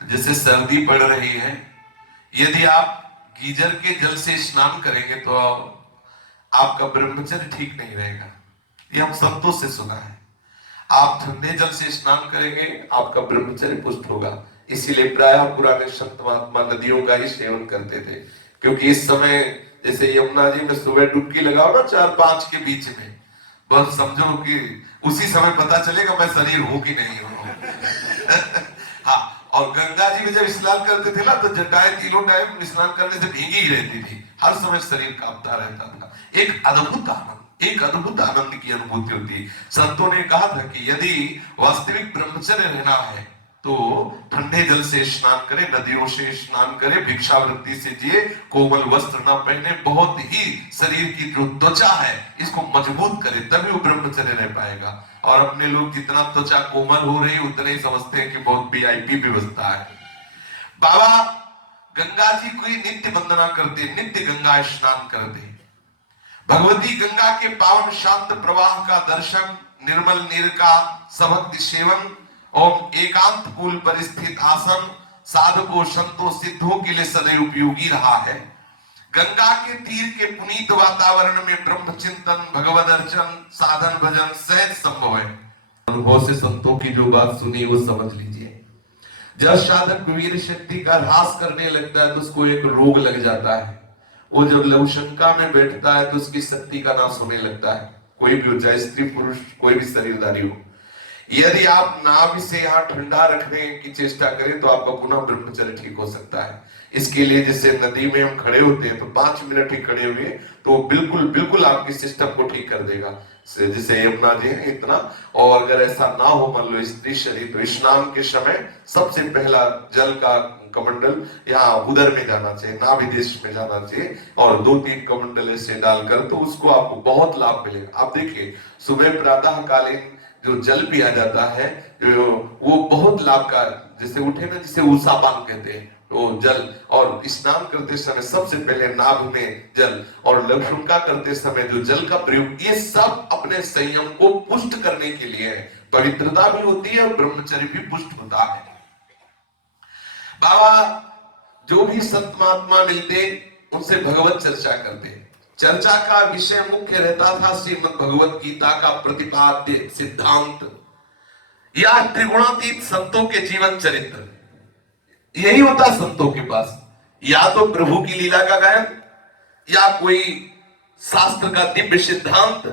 तो जैसे सर्दी पड़ रही है, यदि आप गीजर के जल से स्नान करेंगे तो आपका ब्रह्मचर्य ठीक नहीं रहेगा। ये हम संतों से सुना है। आप ठंडे जल से स्नान करेंगे, आपका ब्रह्मचर्य पुष्ट होगा। इसीलिए प्रायः पुराने संत महात्मा नदियों का ही सेवन करते थे, क्योंकि इस समय जैसे यमुना जी में सुबह डुबकी लगाओ ना 4-5 के बीच में, बस समझो कि उसी समय पता चलेगा मैं शरीर हूं कि नहीं हूं। हाँ, और गंगा जी में जब स्नान करते थे ना तो जटाएं तीनों टाइम स्नान करने से भीगी ही रहती थी, हर समय शरीर कांपता रहता था। एक अद्भुत आनंद की अनुभूति होती। संतों ने कहा था कि यदि वास्तविक ब्रह्मचर्य रहना है तो ठंडे जल से स्नान करें, नदियों से स्नान करें, भिक्षावृत्ति से जिए, कोमल वस्त्र ना पहने, बहुत ही शरीर की जो त्वचा है इसको मजबूत करें, तभी वो ब्रह्मचर्य रह पाएगा। और अपने लोग जितना त्वचा कोमल हो रही उतने ही समझते हैं कि बहुत वीआईपी व्यवस्था है। बाबा गंगा जी को नित्य वंदना करते, नित्य गंगा स्नान करते। भगवती गंगा के पावन शांत प्रवाह का दर्शन, निर्मल नीर का सभक्ति सेवन और एकांत कूल पर स्थित आसन साधकों संतों सिद्धों के लिए सदैव उपयोगी रहा है। गंगा के तीर के पुनीत वातावरण में ब्रह्म चिंतन, भगवद अर्चन, साधन भजन सहज संभव है। अनुभव से संतों की जो बात सुनी वो समझ लीजिए। जब साधक वीर शक्ति का ह्रास करने लगता है तो उसको एक रोग लग जाता है। वो जब लघुशंका में बैठता है तो उसकी शक्ति का नाश होने लगता है। कोई भी हो, चाहे स्त्री पुरुष, कोई भी शरीरधारी हो। यदि आप नाभ से यहाँ ठंडा रखने की चेष्टा करें तो आपका पुनः ब्रह्मचर्य ठीक हो सकता है। इसके लिए जैसे नदी में हम खड़े होते हैं तो 5 मिनट ही खड़े हुए तो बिल्कुल आपके सिस्टम को ठीक कर देगा। जैसे यमुना जी है इतना। और अगर ऐसा ना हो, मान लो स्त्री शरीर, तो स्नान के समय सबसे पहला जल का कमंडल यहाँ उदर में जाना चाहिए, नाभिदेश में जाना चाहिए, और 2-3 कमंडल ऐसे डालकर तो उसको आपको बहुत लाभ मिलेगा। आप देखिए सुबह प्रातः कालीन जो जल पिया जाता है वो बहुत लाभकारी, जैसे उठे ना, जिसे ऊषापान कहते हैं, वो जल। और स्नान करते समय सबसे पहले नाभ में जल, और लघुशंका करते समय जो जल का प्रयोग, ये सब अपने संयम को पुष्ट करने के लिए है। पवित्रता भी होती है और ब्रह्मचर्य भी पुष्ट होता है। बाबा जो भी संत महात्मा मिलते उनसे भगवत चर्चा करते। चर्चा का विषय मुख्य रहता था श्रीमद् भगवत गीता का प्रतिपाद्य सिद्धांत या त्रिगुणातीत संतों के जीवन चरित्र। यही होता संतों के पास, या तो प्रभु की लीला का गायन, या कोई शास्त्र का दिव्य सिद्धांत,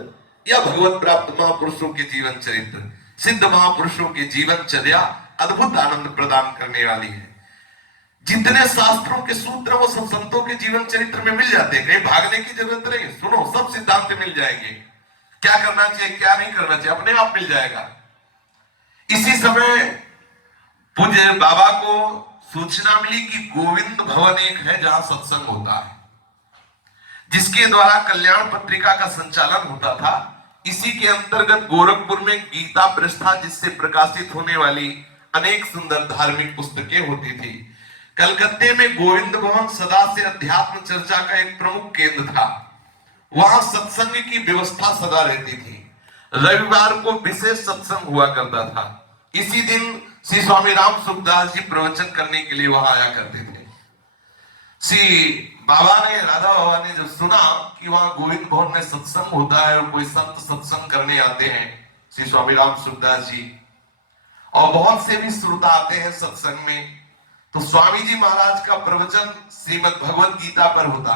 या भगवत प्राप्त महापुरुषों के जीवन चरित्र। सिद्ध महापुरुषों के जीवन चर्या अद्भुत आनंद प्रदान करने वाली है। जितने शास्त्रों के सूत्र वो सब संतों के जीवन चरित्र में मिल जाते हैं, कहीं भागने की जरूरत नहीं। सुनो, सब सिद्धांत मिल जाएंगे, क्या करना चाहिए क्या नहीं करना चाहिए अपने आप मिल जाएगा। इसी समय पूज्य बाबा को सूचना मिली कि गोविंद भवन एक है जहां सत्संग होता है, जिसके द्वारा कल्याण पत्रिका का संचालन होता था। इसी के अंतर्गत गोरखपुर में गीता प्रस्था, जिससे प्रकाशित होने वाली अनेक सुंदर धार्मिक पुस्तकें होती थी। कलकत्ते में गोविंद भवन सदा से अध्यात्म चर्चा का एक प्रमुख केंद्र था। वहां सत्संग की व्यवस्था सदा रहती थी। रविवार को विशेष सत्संग हुआ करता था। इसी दिन श्री स्वामी राम सुखदास जी प्रवचन करने के लिए वहां आया करते थे। श्री बाबा ने, राधा बाबा ने जब सुना कि वहां गोविंद भवन में सत्संग होता है और कोई संत सत्संग करने आते हैं, श्री स्वामी राम सुखदास जी, और बहुत से भी श्रोता आते हैं सत्संग में, तो स्वामी जी महाराज का प्रवचन श्रीमद् भगवत गीता पर होता।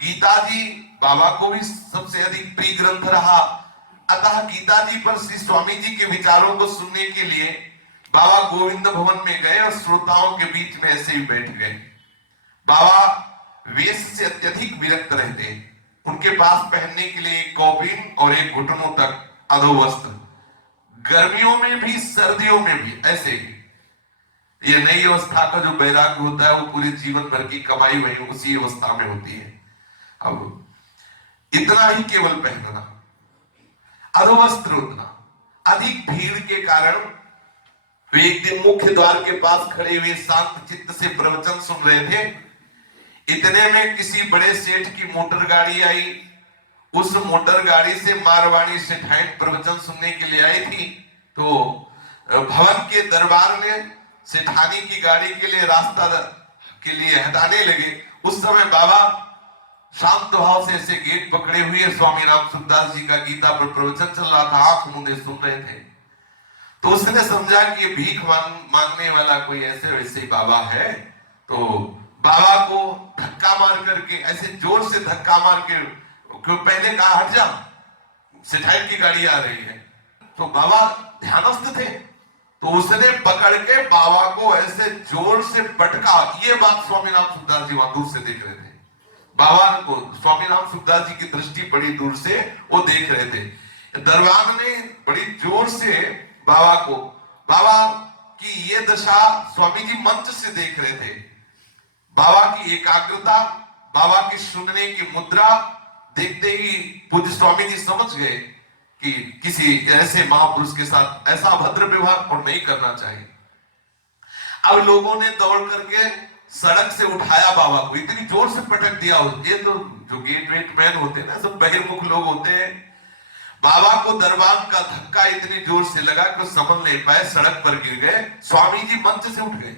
गीता जी बाबा को भी सबसे अधिक प्रिय ग्रंथ रहा। अतः गीता जी पर श्री स्वामी जी के विचारों को सुनने के लिए बाबा गोविंद भवन में गए और श्रोताओं के बीच में ऐसे ही बैठ गए। बाबा वेश से अत्यधिक विरक्त रहते। उनके पास पहनने के लिए एक कौपीन और एक घुटनों तक अधोवस्त्र, गर्मियों में भी सर्दियों में भी ऐसे ही। ये नई अवस्था का जो वैराग्य होता है वो पूरे जीवन भर की कमाई वही उसी अवस्था में होती है। अब इतना ही केवल पहनना, अधोवस्त्र उतना। अधिक भीड़ के कारण वे एक दिन मुख्य द्वार के पास खड़े हुए शांत चित्त से प्रवचन सुन रहे थे। इतने में किसी बड़े सेठ की मोटर गाड़ी आई। उस मोटर गाड़ी से मारवाड़ी सेठाइन प्रवचन सुनने के लिए आई थी। तो भवन के दरबार में सेठानी की गाड़ी के लिए रास्ता के लिए हटाने लगे। उस समय बाबा शांत भाव से ऐसे गेट पकड़े हुए स्वामी राम सुखदास जी का गीता पर प्रवचन चल रहा था, आंख मूंदे सुन रहे थे। तो उसने समझा कि ये भीख मांगने वाला कोई ऐसे वैसे ही बाबा है। तो बाबा को धक्का मार करके, ऐसे जोर से धक्का मार के, क्यों पहले कहा हट जा, सेठाइन की गाड़ी आ रही है। तो बाबा ध्यानस्थ थे, तो उसने पकड़ के बाबा को ऐसे जोर से पटका। ये बात स्वामी राम सुखदास जी वहां दूर से देख रहे थे। बाबा को, स्वामी राम सुखदास जी की दृष्टि बड़ी दूर से वो देख रहे थे। दरबार ने बड़ी जोर से बाबा को, बाबा की ये दशा स्वामी जी मंच से देख रहे थे। बाबा की एकाग्रता, बाबा की सुनने की मुद्रा देखते ही पूज्य स्वामी जी समझ गए कि किसी ऐसे महापुरुष के साथ ऐसा अभद्र व्यवहार और नहीं करना चाहिए। अब लोगों ने दौड़ करके सड़क से उठाया बाबा को, इतनी जोर से पटक दिया। ये तो जो गेट वेट मैन होते हैं ना, सब बहिर्मुख लोग होते हैं। बाबा को दरबार का धक्का इतनी जोर से लगा कि समझ नहीं पाए, सड़क पर गिर गए। स्वामी जी मंच से उठ गए,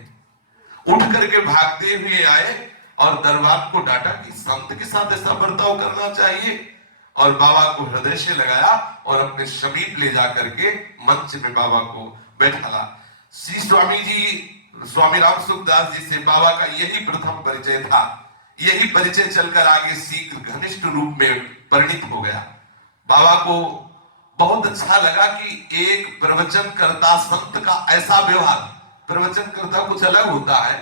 उठ करके भागते हुए आए और दरबार को डांटा कि संत के साथ ऐसा बर्ताव करना चाहिए, और बाबा को हृदय से लगाया और अपने समीप ले जाकर के मंच में बाबा को बैठाला। श्री स्वामी जी, स्वामी राम सुखदास जी से बाबा का यही प्रथम परिचय था। यही परिचय चलकर आगे शीघ्र घनिष्ठ रूप में परिणित हो गया। बाबा को बहुत अच्छा लगा कि एक प्रवचन करता संत का ऐसा व्यवहार। प्रवचन करता कुछ अलग होता है,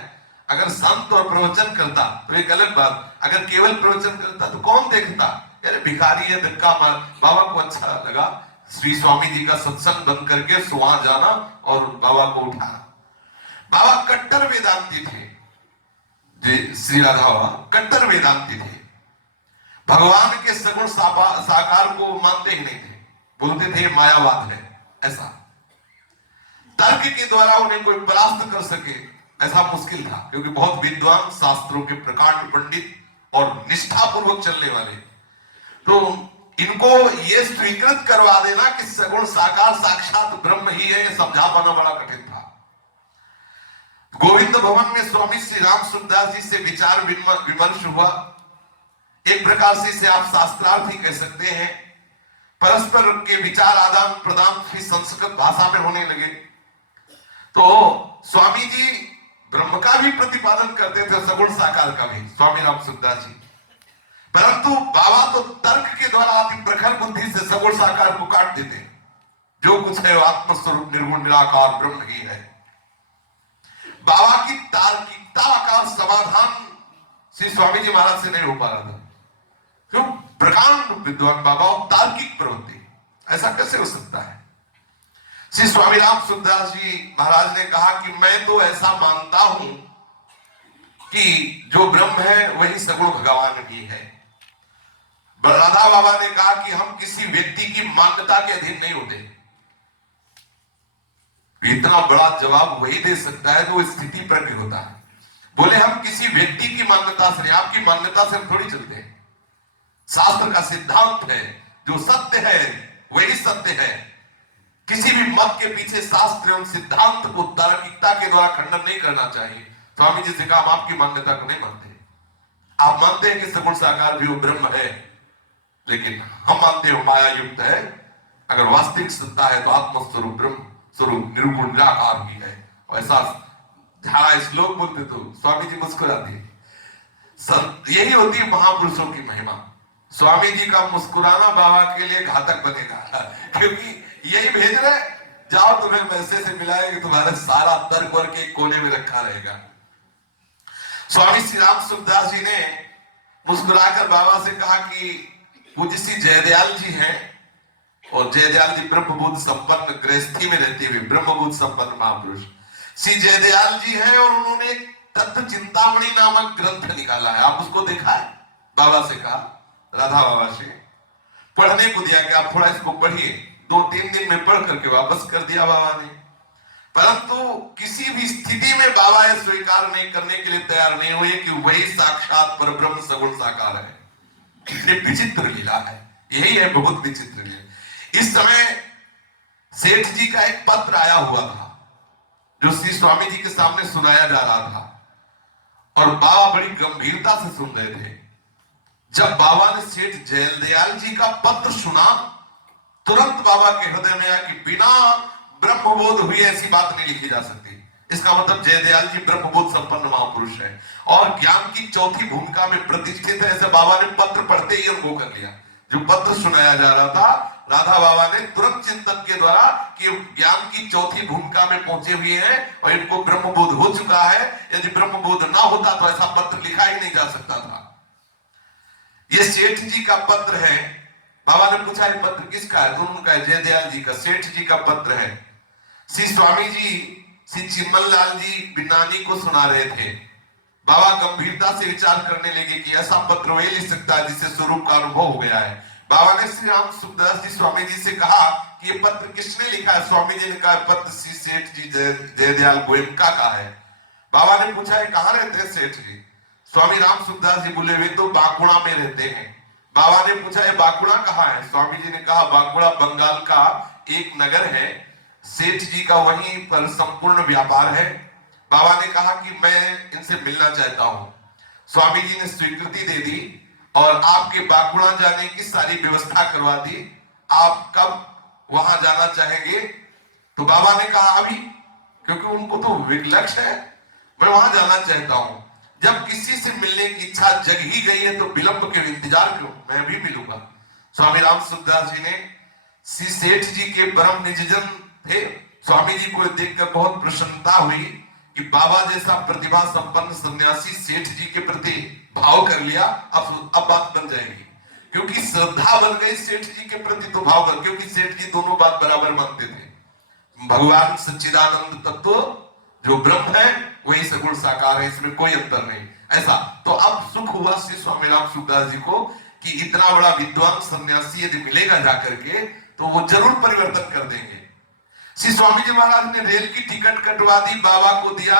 अगर संत और प्रवचन करता तो एक अलग बात। अगर केवल प्रवचन करता तो कौन देखता, यार भिखारी है, धक्का मार। बाबा को अच्छा लगा श्री स्वामी जी का सत्संग बंद करके वहां जाना और बाबा को उठाना। बाबा कट्टर वेदांती थे। श्री राधा बाबा कट्टर वेदांती थे। भगवान के सगुण साकार को मानते ही नहीं थे, बोलते थे मायावाद है। ऐसा तर्क के द्वारा उन्हें कोई परास्त कर सके ऐसा मुश्किल था, क्योंकि बहुत विद्वान, शास्त्रों के प्रकांड पंडित और निष्ठापूर्वक चलने वाले, तो इनको ये स्वीकृत करवा देना कि सगुण साकार साक्षात ब्रह्म ही है, ये समझा पाना बड़ा कठिन था। गोविंद भवन में स्वामी श्री राम सुखदास जी से विचार विमर्श हुआ। एक प्रकार से इसे आप शास्त्रार्थ ही कह सकते हैं। परस्पर के विचार आदान प्रदान भी संस्कृत भाषा में होने लगे। तो स्वामी जी ब्रह्म का भी प्रतिपादन करते थे, सगुण साकार का भी, स्वामी राम सुखदास जी। परंतु बाबा तो तर्क के द्वारा अति प्रखर बुद्धि से सगुण साकार को काट देते। जो कुछ है वो आत्मस्वरूप निर्गुण निराकार ब्रह्म ही है। बाबा की तार्किकता का समाधान श्री स्वामी जी महाराज से नहीं हो पा रहा था। क्यों? प्रकांड विद्वान बाबा और तार्किक प्रवृत्ति, ऐसा कैसे हो सकता है? श्री स्वामी राम सुखदास जी महाराज ने कहा कि मैं तो ऐसा मानता हूं कि जो ब्रह्म है वही सगुण भगवान भी है। राधा बाबा ने कहा कि हम किसी व्यक्ति की मान्यता के अधीन नहीं होते। इतना बड़ा जवाब वही दे सकता है जो स्थिति प्रज्ञ होता है। बोले हम किसी व्यक्ति की मान्यता से नहीं, आपकी मान्यता से हम थोड़ी चलते हैं। शास्त्र का सिद्धांत है, जो सत्य है वही सत्य है। किसी भी मत के पीछे शास्त्र एवं सिद्धांत को तार्किकता के द्वारा खंडन नहीं करना चाहिए। स्वामी जी से कहा हम आपकी मान्यता को नहीं मानते। आप मानते हैं कि सगुण साकार भी वो ब्रह्म है, लेकिन हम मानते हो माया युक्त है। अगर वास्तविक सत्ता है तो आत्मस्वरूप ब्रह्म स्वरूप निर्गुण निराकार ही है। और ऐसा जहां श्लोक बोलते तो स्वामी जी मुस्कुरा दिए। यही होती है महापुरुषों की महिमा। स्वामी जी का मुस्कुराना बाबा के लिए घातक बनेगा, क्योंकि यही भेज रहे, जाओ तुम्हें पैसे से मिलाएंगे, तुम्हारा सारा तर्क वर्ग के कोने में रखा रहेगा। स्वामी श्री राम सुखदास जी ने मुस्कुराकर बाबा से कहा कि पूज्य श्री जयदयाल जी हैं, और जयदयाल जी ब्रह्मबोध संपन्न गृहस्थी में रहते हुए ब्रह्मबोध संपन्न महापुरुष श्री जयदयाल जी हैं, और उन्होंने तत्व चिंतामणि नामक ग्रंथ निकाला है। आप उसको देखा है? बाबा से कहा, राधा बाबा से पढ़ने को दिया कि आप थोड़ा इसको पढ़िए। 2-3 दिन में पढ़ करके वापस कर दिया बाबा ने। परंतु किसी भी स्थिति में बाबा यह स्वीकार नहीं करने के लिए तैयार नहीं हुए कि वही साक्षात परब्रह्म सगुण साकार है। कितनी विचित्र लीला है, यही है बहुत विचित्र लीला। इस समय सेठ जी का एक पत्र आया हुआ था जो श्री स्वामी जी के सामने सुनाया जा रहा था, और बाबा बड़ी गंभीरता से सुन रहे थे। जब बाबा ने सेठ जयदयाल जी का पत्र सुना, तुरंत बाबा के हृदय में आया कि बिना ब्रह्मबोध हुई ऐसी बात नहीं लिखी जा सकती। इसका मतलब जयदयाल जी ब्रह्मबोध संपन्न महापुरुष है और ज्ञान की चौथी भूमिका में प्रतिष्ठित है। ऐसे बाबा ने पत्र पढ़ते ही अनुभव कर लिया। जो पत्र सुनाया जा रहा था, राधा बाबा ने तुरंत चिंतन के द्वारा कि ज्ञान की चौथी भूमिका में पहुंचे हुए हैं और इनको ब्रह्मबोध हो चुका है। यदि ब्रह्मबोध ना होता तो ऐसा पत्र लिखा ही नहीं जा सकता था। ये सेठ जी का पत्र है। बाबा ने पूछा ये पत्र किसका है? तो उनका है, जयदयाल जी का, सेठ जी का पत्र है। श्री स्वामी जी श्री चिन्मन लाल जी बिन्नानी को सुना रहे थे। बाबा गंभीरता से विचार करने लगे कि ऐसा पत्र वही लिख सकता है जिससे स्वरूप का अनुभव हो गया है। बाबा ने श्री राम सुखदास जी स्वामी जी से कहा कि ये पत्र किसने लिखा है? स्वामी जी ने कहा पत्र श्री सेठ जी जयदयाल गोयनका का है। बाबा ने पूछा है कहाँ रहते हैं सेठ जी? स्वामी राम सुखदास जी बोले वे तो बांकुड़ा में रहते हैं। बाबा ने पूछा है बांकुड़ा कहाँ है? स्वामी जी ने कहा बांकुड़ा बंगाल का एक नगर है। सेठ जी का वहीं पर संपूर्ण व्यापार है। बाबा ने कहा कि मैं इनसे मिलना चाहता हूं। स्वामी जी ने स्वीकृति दे दी और आपके बांकुड़ा जाने की सारी व्यवस्था करवा दी। आप कब वहां जाना चाहेंगे? तो बाबा ने कहा अभी, क्योंकि उनको तो लक्ष्य है, मैं वहां जाना चाहता हूं। जब किसी से मिलने की इच्छा जग ही गई है तो विलंब के इंतजार क्यों, मैं भी मिलूंगा। स्वामी राम सुखदास जी ने श्री सेठ जी के परम निजजन थे। स्वामी जी को देखकर बहुत प्रसन्नता हुई कि बाबा जैसा प्रतिभा संपन्न सन्यासी सेठ जी के प्रति भाव कर लिया। अब बात बन जाएगी, क्योंकि श्रद्धा बन गई सेठ जी के प्रति तो भाव कर, क्योंकि सेठ जी दोनों बात बराबर मानते थे। भगवान सच्चिदानंद तत्व जो ब्रह्म है वही सगुण साकार है, इसमें कोई अंतर नहीं। ऐसा तो अब सुख हुआ श्री स्वामी राम सुखदास जी को कि इतना बड़ा विद्वान सन्यासी यदि मिलेगा जाकर के तो वो जरूर परिवर्तन कर देंगे। श्री स्वामी जी महाराज ने रेल की टिकट कटवा दी, बाबा को दिया,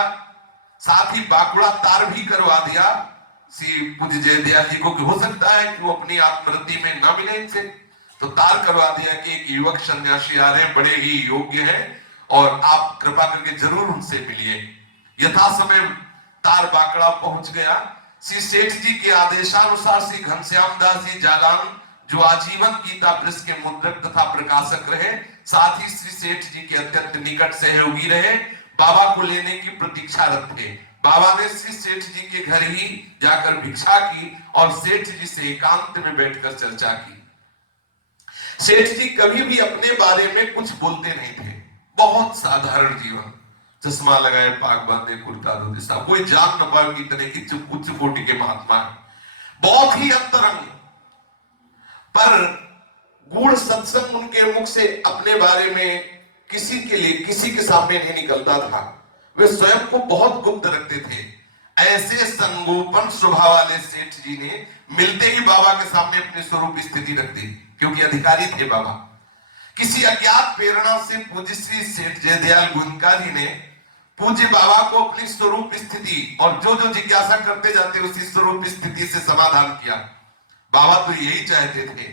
साथ ही बाकुड़ा तार भी करवा दिया श्री पूज्य जयदयाल जी को, कि हो सकता है कि वो अपनी आत्मरति में ना मिले इनसे, तो तार करवा दिया कि एक युवक सन्यासी आ रहे हैं, बड़े ही योग्य हैं और आप कृपा करके जरूर उनसे मिलिए। यथा समय तार बाकड़ा पहुंच गया। श्री सेठ जी के आदेशानुसार श्री घनश्याम दास जी जालान, जो आजीवन गीता प्रेस के मुद्रक तथा प्रकाशक रहे, साथ ही श्री सेठ जी के अत्यंत निकट सहयोगी रहे, बाबा को लेने की प्रतीक्षारत थे। बाबा ने श्री सेठ जी के घर ही जाकर भिक्षा की और सेठ जी से एकांत में बैठकर चर्चा की। सेठ जी कभी भी अपने बारे में कुछ बोलते नहीं थे, बहुत साधारण जीवन, चश्मा लगाए, पाक बांधे, कुर्ता धोती, साहब कोई जान न पाए कि इतने की उच्च कोटि के महात्मा है, बहुत ही अंतरंग, पर गूढ़ सत्संग उनके मुख से अपने बारे में किसी के लिए, किसी के सामने नहीं निकलता था। वे स्वयं को बहुत गुप्त रखते थे। ऐसे संगोपन स्वभाव वाले सेठ जी ने मिलते ही बाबा के सामने अपनी स्वरूप स्थिति रख दी, क्योंकि अधिकारी थे बाबा। किसी अज्ञात प्रेरणा से पूज्य श्री सेठ जयदयाल गोयनका ने पूज्य बाबा को अपनी स्वरूप स्थिति और जो जो जिज्ञासा करते जाते उसी स्वरूप स्थिति से समाधान किया। बाबा तो यही चाहते थे,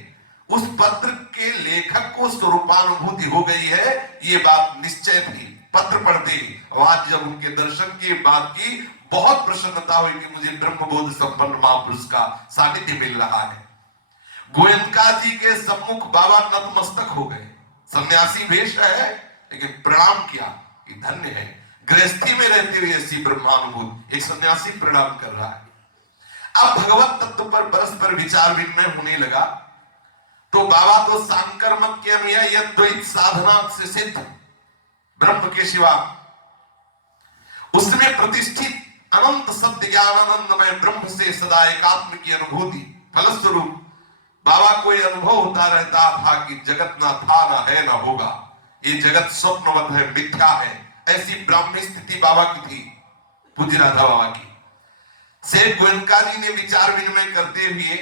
उस पत्र के लेखक को स्वरूपानुभूति हो गई है, ये बात निश्चय थी पत्र पढ़ते ही। आज जब उनके दर्शन के बाद की बहुत प्रसन्नता हुई कि मुझे ब्रह्मबोध संपन्न महापुरुष का सानिध्य मिल रहा है। गोयनका जी के सम्मुख बाबा नतमस्तक हो गए। सन्यासी वेश है, लेकिन प्रणाम किया कि धन्य है, गृहस्थी में रहते हुए ऐसी ब्रह्मानुभूत एक सन्यासी प्रणाम कर रहा है। अब भगवत तत्व पर परस्पर विचार विनिमय होने लगा, तो बाबा तो सांकर मत के अनुयायी, द्वैत साधना से सिद्ध ब्रह्म के सिवा उसमें प्रतिष्ठित अनंत सत्य ज्ञान आनंदमय ब्रह्म से सदा एकात्म की अनुभूति, फलस्वरूप बाबा को यह अनुभव होता रहता था कि जगत ना था, ना है, ना होगा, ये जगत स्वप्नवत है, मिथ्या है। ऐसी ब्राह्मी स्थिति बाबा की थी, पूज्य राधा बाबा की। सेठ गोयनका जी ने विचार विनिमय करते हुए,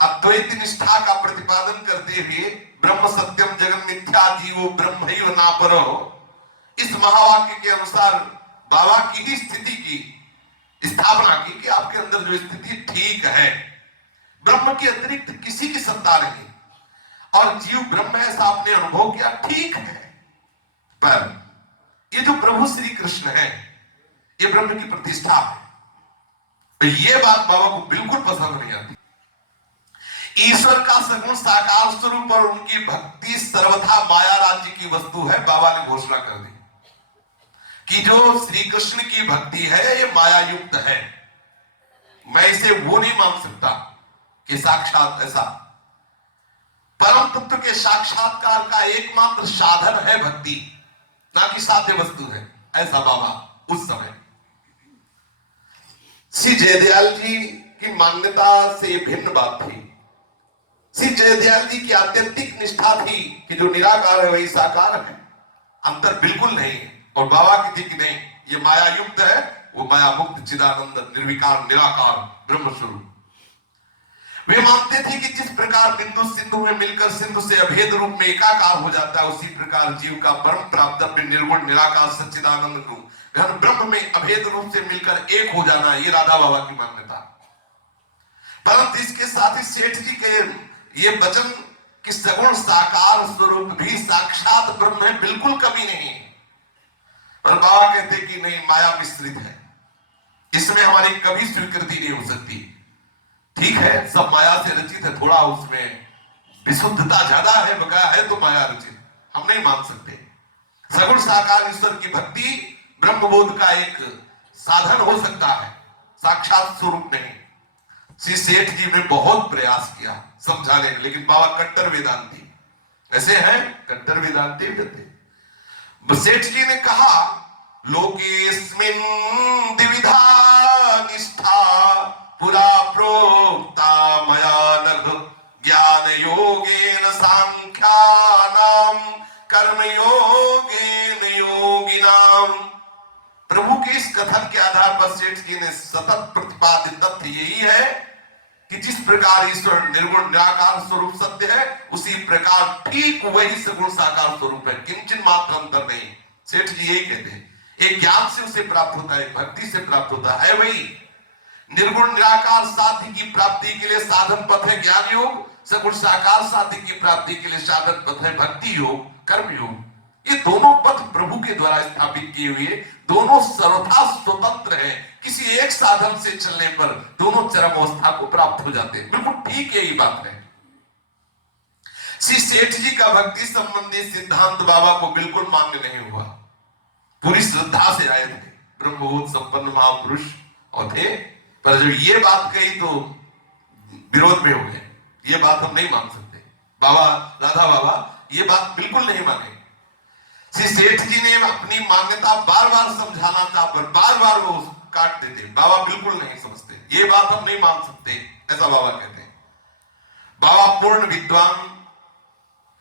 अद्वैत निष्ठा का प्रतिपादन करते हुए, ब्रह्म सत्यम जगन मिथ्या जीवो ब्रह्मैव नापरो, इस महावाक्य के अनुसार बाबा की ही स्थिति की स्थापना की कि आपके अंदर जो स्थिति ठीक है, ब्रह्म के अतिरिक्त किसी की सत्ता नहीं और जीव ब्रह्म है, ऐसा आपने अनुभव किया, ठीक है। पर ये जो प्रभु श्री कृष्ण है, ये ब्रह्म की प्रतिष्ठा है, तो ये बात बाबा को बिल्कुल पसंद नहीं आती। ईश्वर का सगुण साकार स्वरूप और उनकी भक्ति सर्वथा माया राज्य की वस्तु है। बाबा ने घोषणा कर दी कि जो श्री कृष्ण की भक्ति है ये माया युक्त है, मैं इसे वो नहीं मान सकता कि साक्षात ऐसा। परम तत्व के साक्षात्कार का एकमात्र साधन है भक्ति, ना कि साध्य वस्तु है, ऐसा बाबा उस समय। श्री जयदयाल जी की मान्यता से भिन्न बात थी। श्री जयदयाल जी की आत्यंतिक निष्ठा थी कि जो निराकार है वही साकार है, अंतर बिल्कुल नहीं है। और बाबा की थी कि नहीं, ये माया युक्त है, वो माया मुक्त चिदानंद निर्विकार निराकार ब्रह्म स्वरूप। वे मानते थे कि जिस प्रकार बिंदु सिंधु में मिलकर सिंधु से अभेद रूप में एकाकार हो जाता है, उसी प्रकार जीव का परम प्राप्तव्य निर्गुण निराकार सच्चिदानंद को घन ब्रह्म में अभेद रूप से मिलकर एक हो जाना, ये राधा बाबा की मान्यता। परंतु इसके साथ ही सेठ जी के ये वचन कि सगुण साकार स्वरूप भी साक्षात ब्रह्म है, बिल्कुल कमी नहीं। और बाबा कहते कि नहीं, माया मिश्रित है, इसमें हमारी कभी स्वीकृति नहीं हो सकती। ठीक है, सब माया से रचित है, थोड़ा उसमें विशुद्धता ज्यादा है, बकाया है तो माया रचित, हम नहीं मान सकते। सगुण साकार ईश्वर की भक्ति ब्रह्मबोध का एक साधन हो सकता है, साक्षात स्वरूप नहीं। श्री सेठ जी ने बहुत प्रयास किया समझाने में, लेकिन बाबा कट्टर वेदांती ऐसे हैं, कट्टर वेदांती थे। सेठ जी ने कहा, लोकेस्मिन् द्विविधा निष्ठा पुरा प्रोक्ता मया नघ ज्ञान योगेन सांख्यानाम कर्म योगेन योगिनाम। प्रभु के इस कथन के आधार पर सेठ जी ने सतत प्रतिपादित तथ्य यही है कि जिस प्रकार ईश्वर निर्गुण निराकार स्वरूप सत्य है, उसी प्रकार ठीक वही सगुण साकार स्वरूप है, किंचन मात्र अंतर नहीं। सेठ जी यही कहते हैं, एक ज्ञान से उसे प्राप्त होता है, भक्ति से प्राप्त होता है। वही निर्गुण निराकार साध्य की प्राप्ति के लिए साधन पथ है ज्ञान योग, सगुण साकार साध्य की प्राप्ति के लिए साधन पथ है भक्ति योग, कर्म योग। ये दोनों पथ प्रभु के द्वारा स्थापित किए हुए, दोनों सर्वथा स्वतंत्र हैं। किसी एक साधन से चलने पर दोनों चरम अवस्था को प्राप्त हो जाते हैं। बिल्कुल ठीक यही बात है। श्री सेठ जी का भक्ति संबंधी सिद्धांत बाबा को बिल्कुल मान्य नहीं हुआ। पूरी श्रद्धा से आए थे, ब्रह्मभूत संपन्न महापुरुष और थे, पर जब ये बात कही तो विरोध में हो गए। ये बात हम नहीं मान सकते। बाबा राधा बाबा ये बात बिल्कुल नहीं माने। श्री सेठ जी ने अपनी मान्यता बार बार समझाना था, पर बार बार वो काट देते। बाबा बिल्कुल नहीं समझते, ये बात हम नहीं मान सकते, ऐसा बाबा कहते हैं। बाबा पूर्ण विद्वान,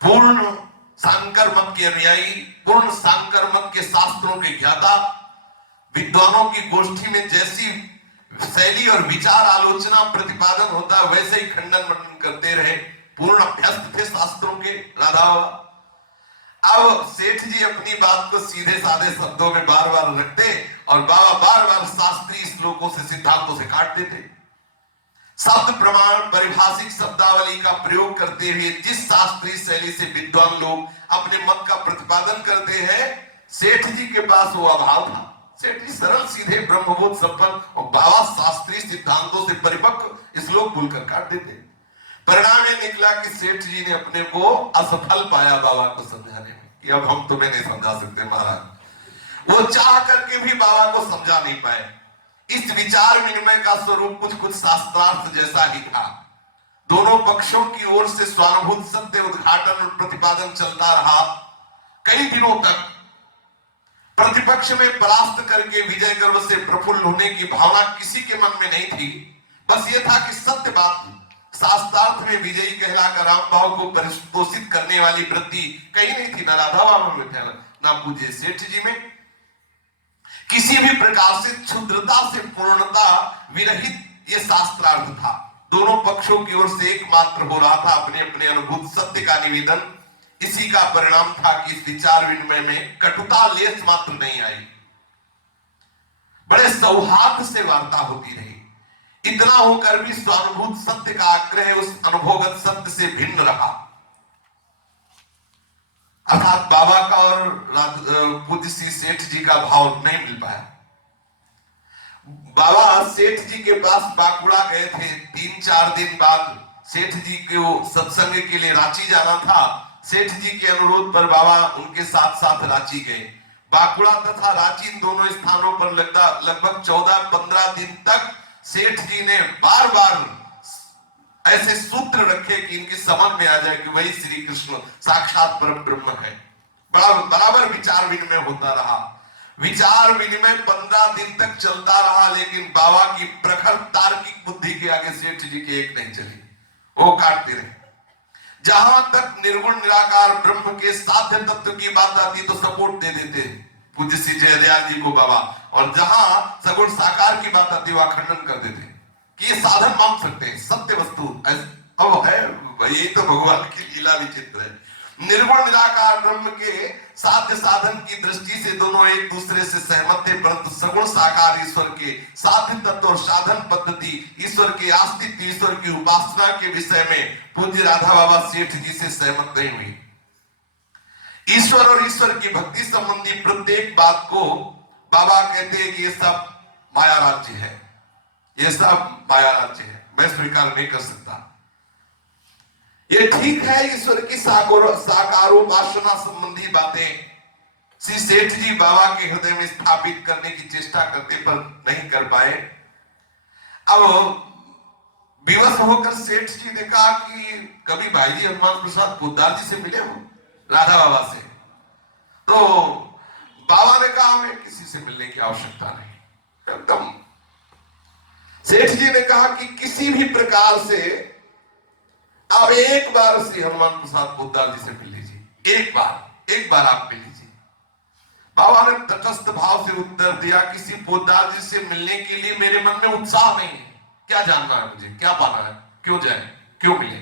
पूर्ण सांकर मत के अनुयायी, पूर्ण सांकर मत के शास्त्रों के ज्ञाता, विद्वानों की गोष्ठी में जैसी शैली और विचार आलोचना प्रतिपादन होता वैसे ही खंडन मंडन करते रहे। पूर्ण अभ्यस्त थे शास्त्रों के राधा बाबा। अब सेठ जी अपनी बात को सीधे साधे शब्दों में बार बार रखते और बाबा बार बार शास्त्रीय श्लोकों से, सिद्धांतों से काट देते। शब्द प्रमाण परिभाषिक शब्दावली का प्रयोग करते हुए जिस शास्त्रीय शैली से विद्वान लोग अपने मत का प्रतिपादन करते हैं, सेठ जी के पास वो अभाव था। सेठ जी सरल सीधे ब्रह्मबोध संपन्न और बाबा शास्त्रीय सिद्धांतों से परिपक्व श्लोक बोलकर काट देते। परिणाम ये निकला कि सेठ जी ने अपने को असफल पाया बाबा को समझाने में, कि अब हम तुम्हें नहीं समझा सकते महाराज। वो चाह करके भी बाबा को समझा नहीं पाए। इस विचार विनिमय का स्वरूप कुछ शास्त्रार्थ जैसा ही था। दोनों पक्षों की ओर से स्वानुभूत सत्य उद्घाटन और प्रतिपादन चलता रहा कई दिनों तक। प्रतिपक्ष में परास्त करके विजय गर्व से प्रफुल्ल होने की भावना किसी के मन में नहीं थी। बस ये था कि सत्य बात शास्त्रार्थ में विजयी कहलाकर राम भाव को परिपोषित करने वाली वृत्ति कहीं नहीं थी, ना राधा बाबा में था, ना पूज्य सेठ जी में। किसी भी प्रकार से क्षुद्रता से पूर्णता विरहित ये शास्त्रार्थ था। दोनों पक्षों की ओर से एकमात्र हो रहा था अपने अपने अनुभूत सत्य का निवेदन। इसी का परिणाम था कि इस विचार विनिमय में कटुता लेस मात्र नहीं आई, बड़े सौहार्द से वार्ता होती रही। इतना होकर भी स्वानुभूत सत्य का आग्रह उस अनुभवगत सत्य से भिन्न रहा। अर्थात बाबा का और पूज्य श्री सेठ जी का भाव नहीं मिल पाया। बाबा सेठ जी के पास बांकुड़ा गए थे। 3-4 दिन बाद सेठ जी को सत्संग के लिए रांची जाना था। सेठ जी के अनुरोध पर बाबा उनके साथ साथ रांची गए। बांकुड़ा तथा रांची इन दोनों स्थानों पर लगभग 14-15 दिन तक सेठ जी ने बार बार ऐसे सूत्र रखे कि इनकी समझ में आ जाए कि वही श्री कृष्ण साक्षात परम ब्रह्म है। बराबर विचार विनिमय होता रहा। विचार विनिमय 15 दिन तक चलता रहा, लेकिन बाबा की प्रखर तार्किक बुद्धि के आगे सेठ जी के एक नहीं चली। वो काटते रहे। जहां तक निर्गुण निराकार ब्रह्म के साध्य तत्व की बात आती तो सपोर्ट दे देते पूज्य श्री जयदयाल जी को बाबा, और जहां सगुण साकार की बात आती वहां खंडन कर देते कि ये साधन मान सकते हैं, सत्य वस्तु अब है। यही तो भगवान की लीला विचित्र है। निर्गुण निराकार ब्रह्म के साध्य साधन की दृष्टि से दोनों एक दूसरे से सहमत थे, परंतु सगुण साकार ईश्वर के साध्य तत्व और साधन पद्धति, ईश्वर के अस्तित्व, ईश्वर की उपासना के विषय में पूज्य राधा बाबा सेठ जी से सहमत नहीं हुई। ईश्वर और ईश्वर की भक्ति संबंधी प्रत्येक बात को बाबा कहते हैं कि ये सब माया राज्य है, ये सब माया राज्य है, मैं स्वीकार नहीं कर सकता। ये ठीक है, ईश्वर की साकारोपासना संबंधी बातें श्री सेठ जी बाबा के हृदय में स्थापित करने की चेष्टा करते पर नहीं कर पाए। अब विवश होकर सेठ जी ने कहा कि कभी भाई जी हनुमान प्रसाद पोद्दार जी से मिले हो राधा बाबा से? तो बाबा ने कहा हमें किसी से मिलने की आवश्यकता नहीं। एकदम सेठ जी ने कहा कि किसी भी प्रकार से आप एक बार श्री हनुमान प्रसाद पोद्दार जी से मिल लीजिए, एक बार आप मिल लीजिए। बाबा ने तटस्थ भाव से उत्तर दिया, किसी पोद्दार जी से मिलने के लिए मेरे मन में उत्साह नहीं है। क्या जानना है मुझे, क्या पाना है, क्यों जाए, क्यों मिले?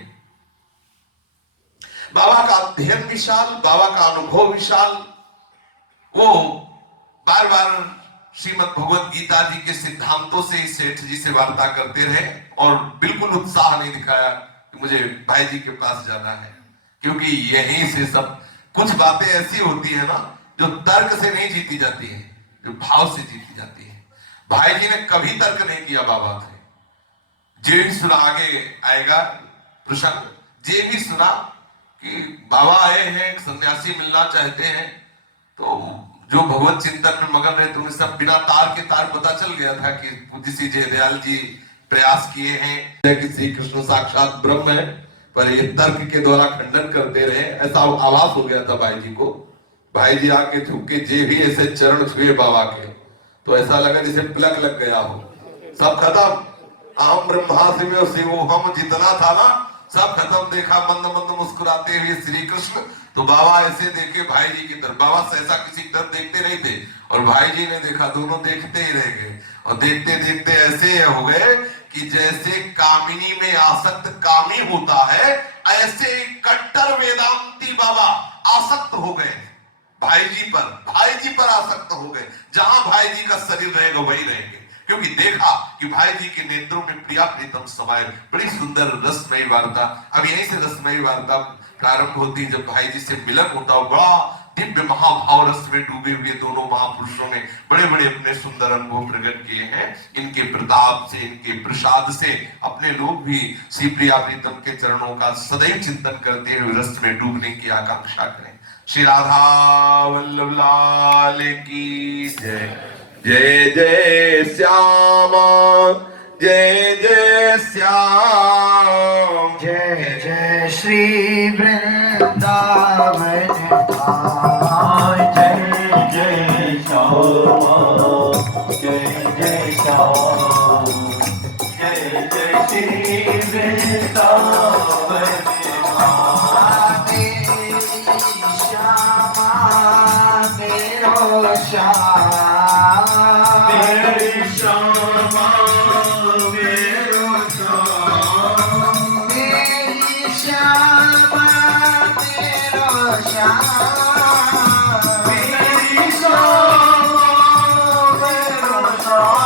बाबा का अध्ययन विशाल, बाबा का अनुभव विशाल। वो बार बार श्रीमद् भगवत गीता जी के सिद्धांतों से इस सेठ जी से वार्ता करते रहे और बिल्कुल उत्साह नहीं दिखाया कि मुझे भाई जी के पास जाना है, क्योंकि यहीं से सब कुछ बातें ऐसी होती है ना जो तर्क से नहीं जीती जाती है, जो भाव से जीती जाती है। भाई जी ने कभी तर्क नहीं किया बाबा से। जे भी सुना, आगे आएगा प्रसंग, जे भी सुना कि बाबा आए हैं, सन्यासी मिलना चाहते हैं, तो जो भगवत चिंतन में मगन रहे, तुम्हें सब बिना तार के तार पता चल गया था कि पूज्य श्री जयदयाल जी प्रयास किए हैं कि श्री कृष्ण साक्षात ब्रह्म है, पर ये तर्क के द्वारा खंडन करते रहे, ऐसा आभास हो गया था भाई जी को। भाई जी आके झुक के जे भी ऐसे चरण छुए बाबा के, तो ऐसा लगा जैसे प्लग लग गया हो, सब खत्म। आम ब्रह्मास्मि में शिवोहम जितना था ना, सब खत्म। देखा मंद मंद मुस्कुराते हुए श्री कृष्ण, तो बाबा ऐसे देखे भाई जी की तरफ। बाबा सहसा किसी की तरफ देखते नहीं थे, और भाई जी ने देखा, दोनों देखते ही रह गए। और देखते देखते ऐसे हो गए कि जैसे कामिनी में आसक्त कामी होता है, ऐसे कट्टर वेदांती बाबा आसक्त हो गए भाई जी पर आसक्त हो गए। जहां भाई जी का शरीर रहेगा वही रहेंगे, क्योंकि देखा कि भाई जी के नेत्रों में प्रिया प्रीतम समाये। बड़ी सुंदर रसमयी वार्ता। अब यहीं से रसमयी वार्ता प्रारंभ होती है, जब भाई जी से मिलन होता है। बड़ा दिव्य महाभाव रस में डूबे हुए दोनों महापुरुषों ने बड़े बड़े अपने सुंदर अनुभव प्रकट किए हैं। इनके प्रताप से, इनके प्रसाद से अपने लोग भी श्री प्रिया प्रीतम के चरणों का सदैव चिंतन करते हुए रस में डूबने की आकांक्षा करें। श्री राधा वल्लभ लाल की जय। जय जय श्यामा, जय जय श्याम, जय जय श्री वृंदावन धाम। जय जय श्यामा, जय जय श्याम, जय जय श्री वृंदावन धाम। श्यामा मेरो श्याम, मेरी श्यामा मेरो श्याम, मेरी श्यामा मेरो श्याम, मेरी श्यामा मेरो श्याम,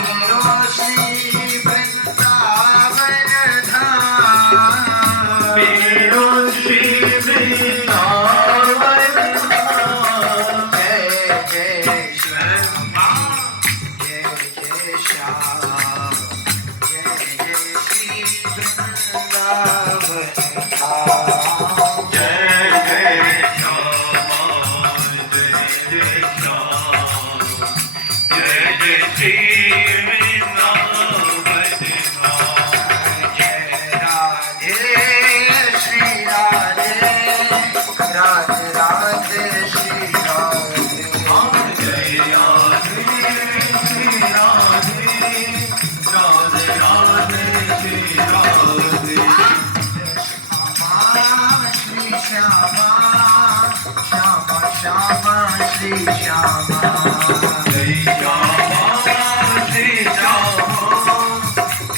मेरो श्री वृंदावन धाम। मेरो श्री वृंदावन धाम। जय जय श्यामा, जय जय श्याम, जय जय श्री वृंदावन धाम। जय जय श्यामा, जय जय श्याम, जय जय श्री वृंदावन धाम। जय राधे श्री राधे, राधे राधे श्री राधे। जय राधे श्री राधे, राधे राधे श्री राधे। श्यामा श्यामा, श्यामा श्यामा श्री श्यामा। जय श्यामा श्री श्यामा,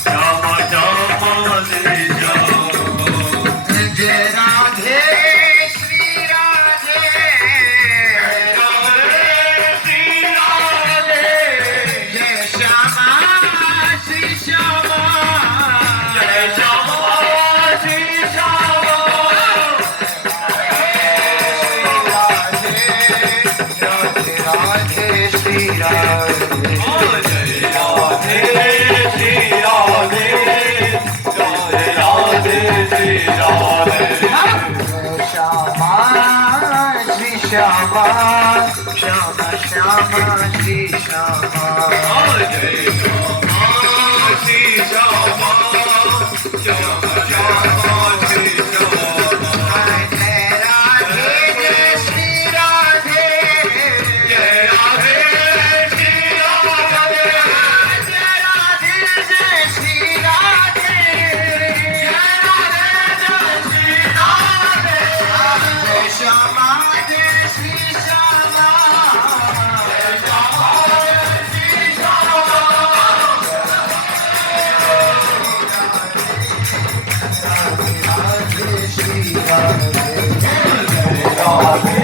श्यामा श्यामा श्री श्यामा। जय राधे श्री राधे, श्री राधे, जय श्यामा श्री श्यामा। जय श्यामा श्री श्यामा। राधे राधे श्री राधे। जय राधे श्री राधे, राधे राधे श्री राधे। श्यामा श्री श्यामा, श्यामा श्यामा श्री श्यामा। जय श्यामा श्री श्यामा, श्यामा श्यामा श्री श्यामा। जय राधे जय श्री राधे, जय राधे श्री राधे, जय राधे जय श्री राधे, जय राधे जय श्री राधे। जय श्यामा जय श्री श्यामा। जय श्यामा श्री श्यामा, राधे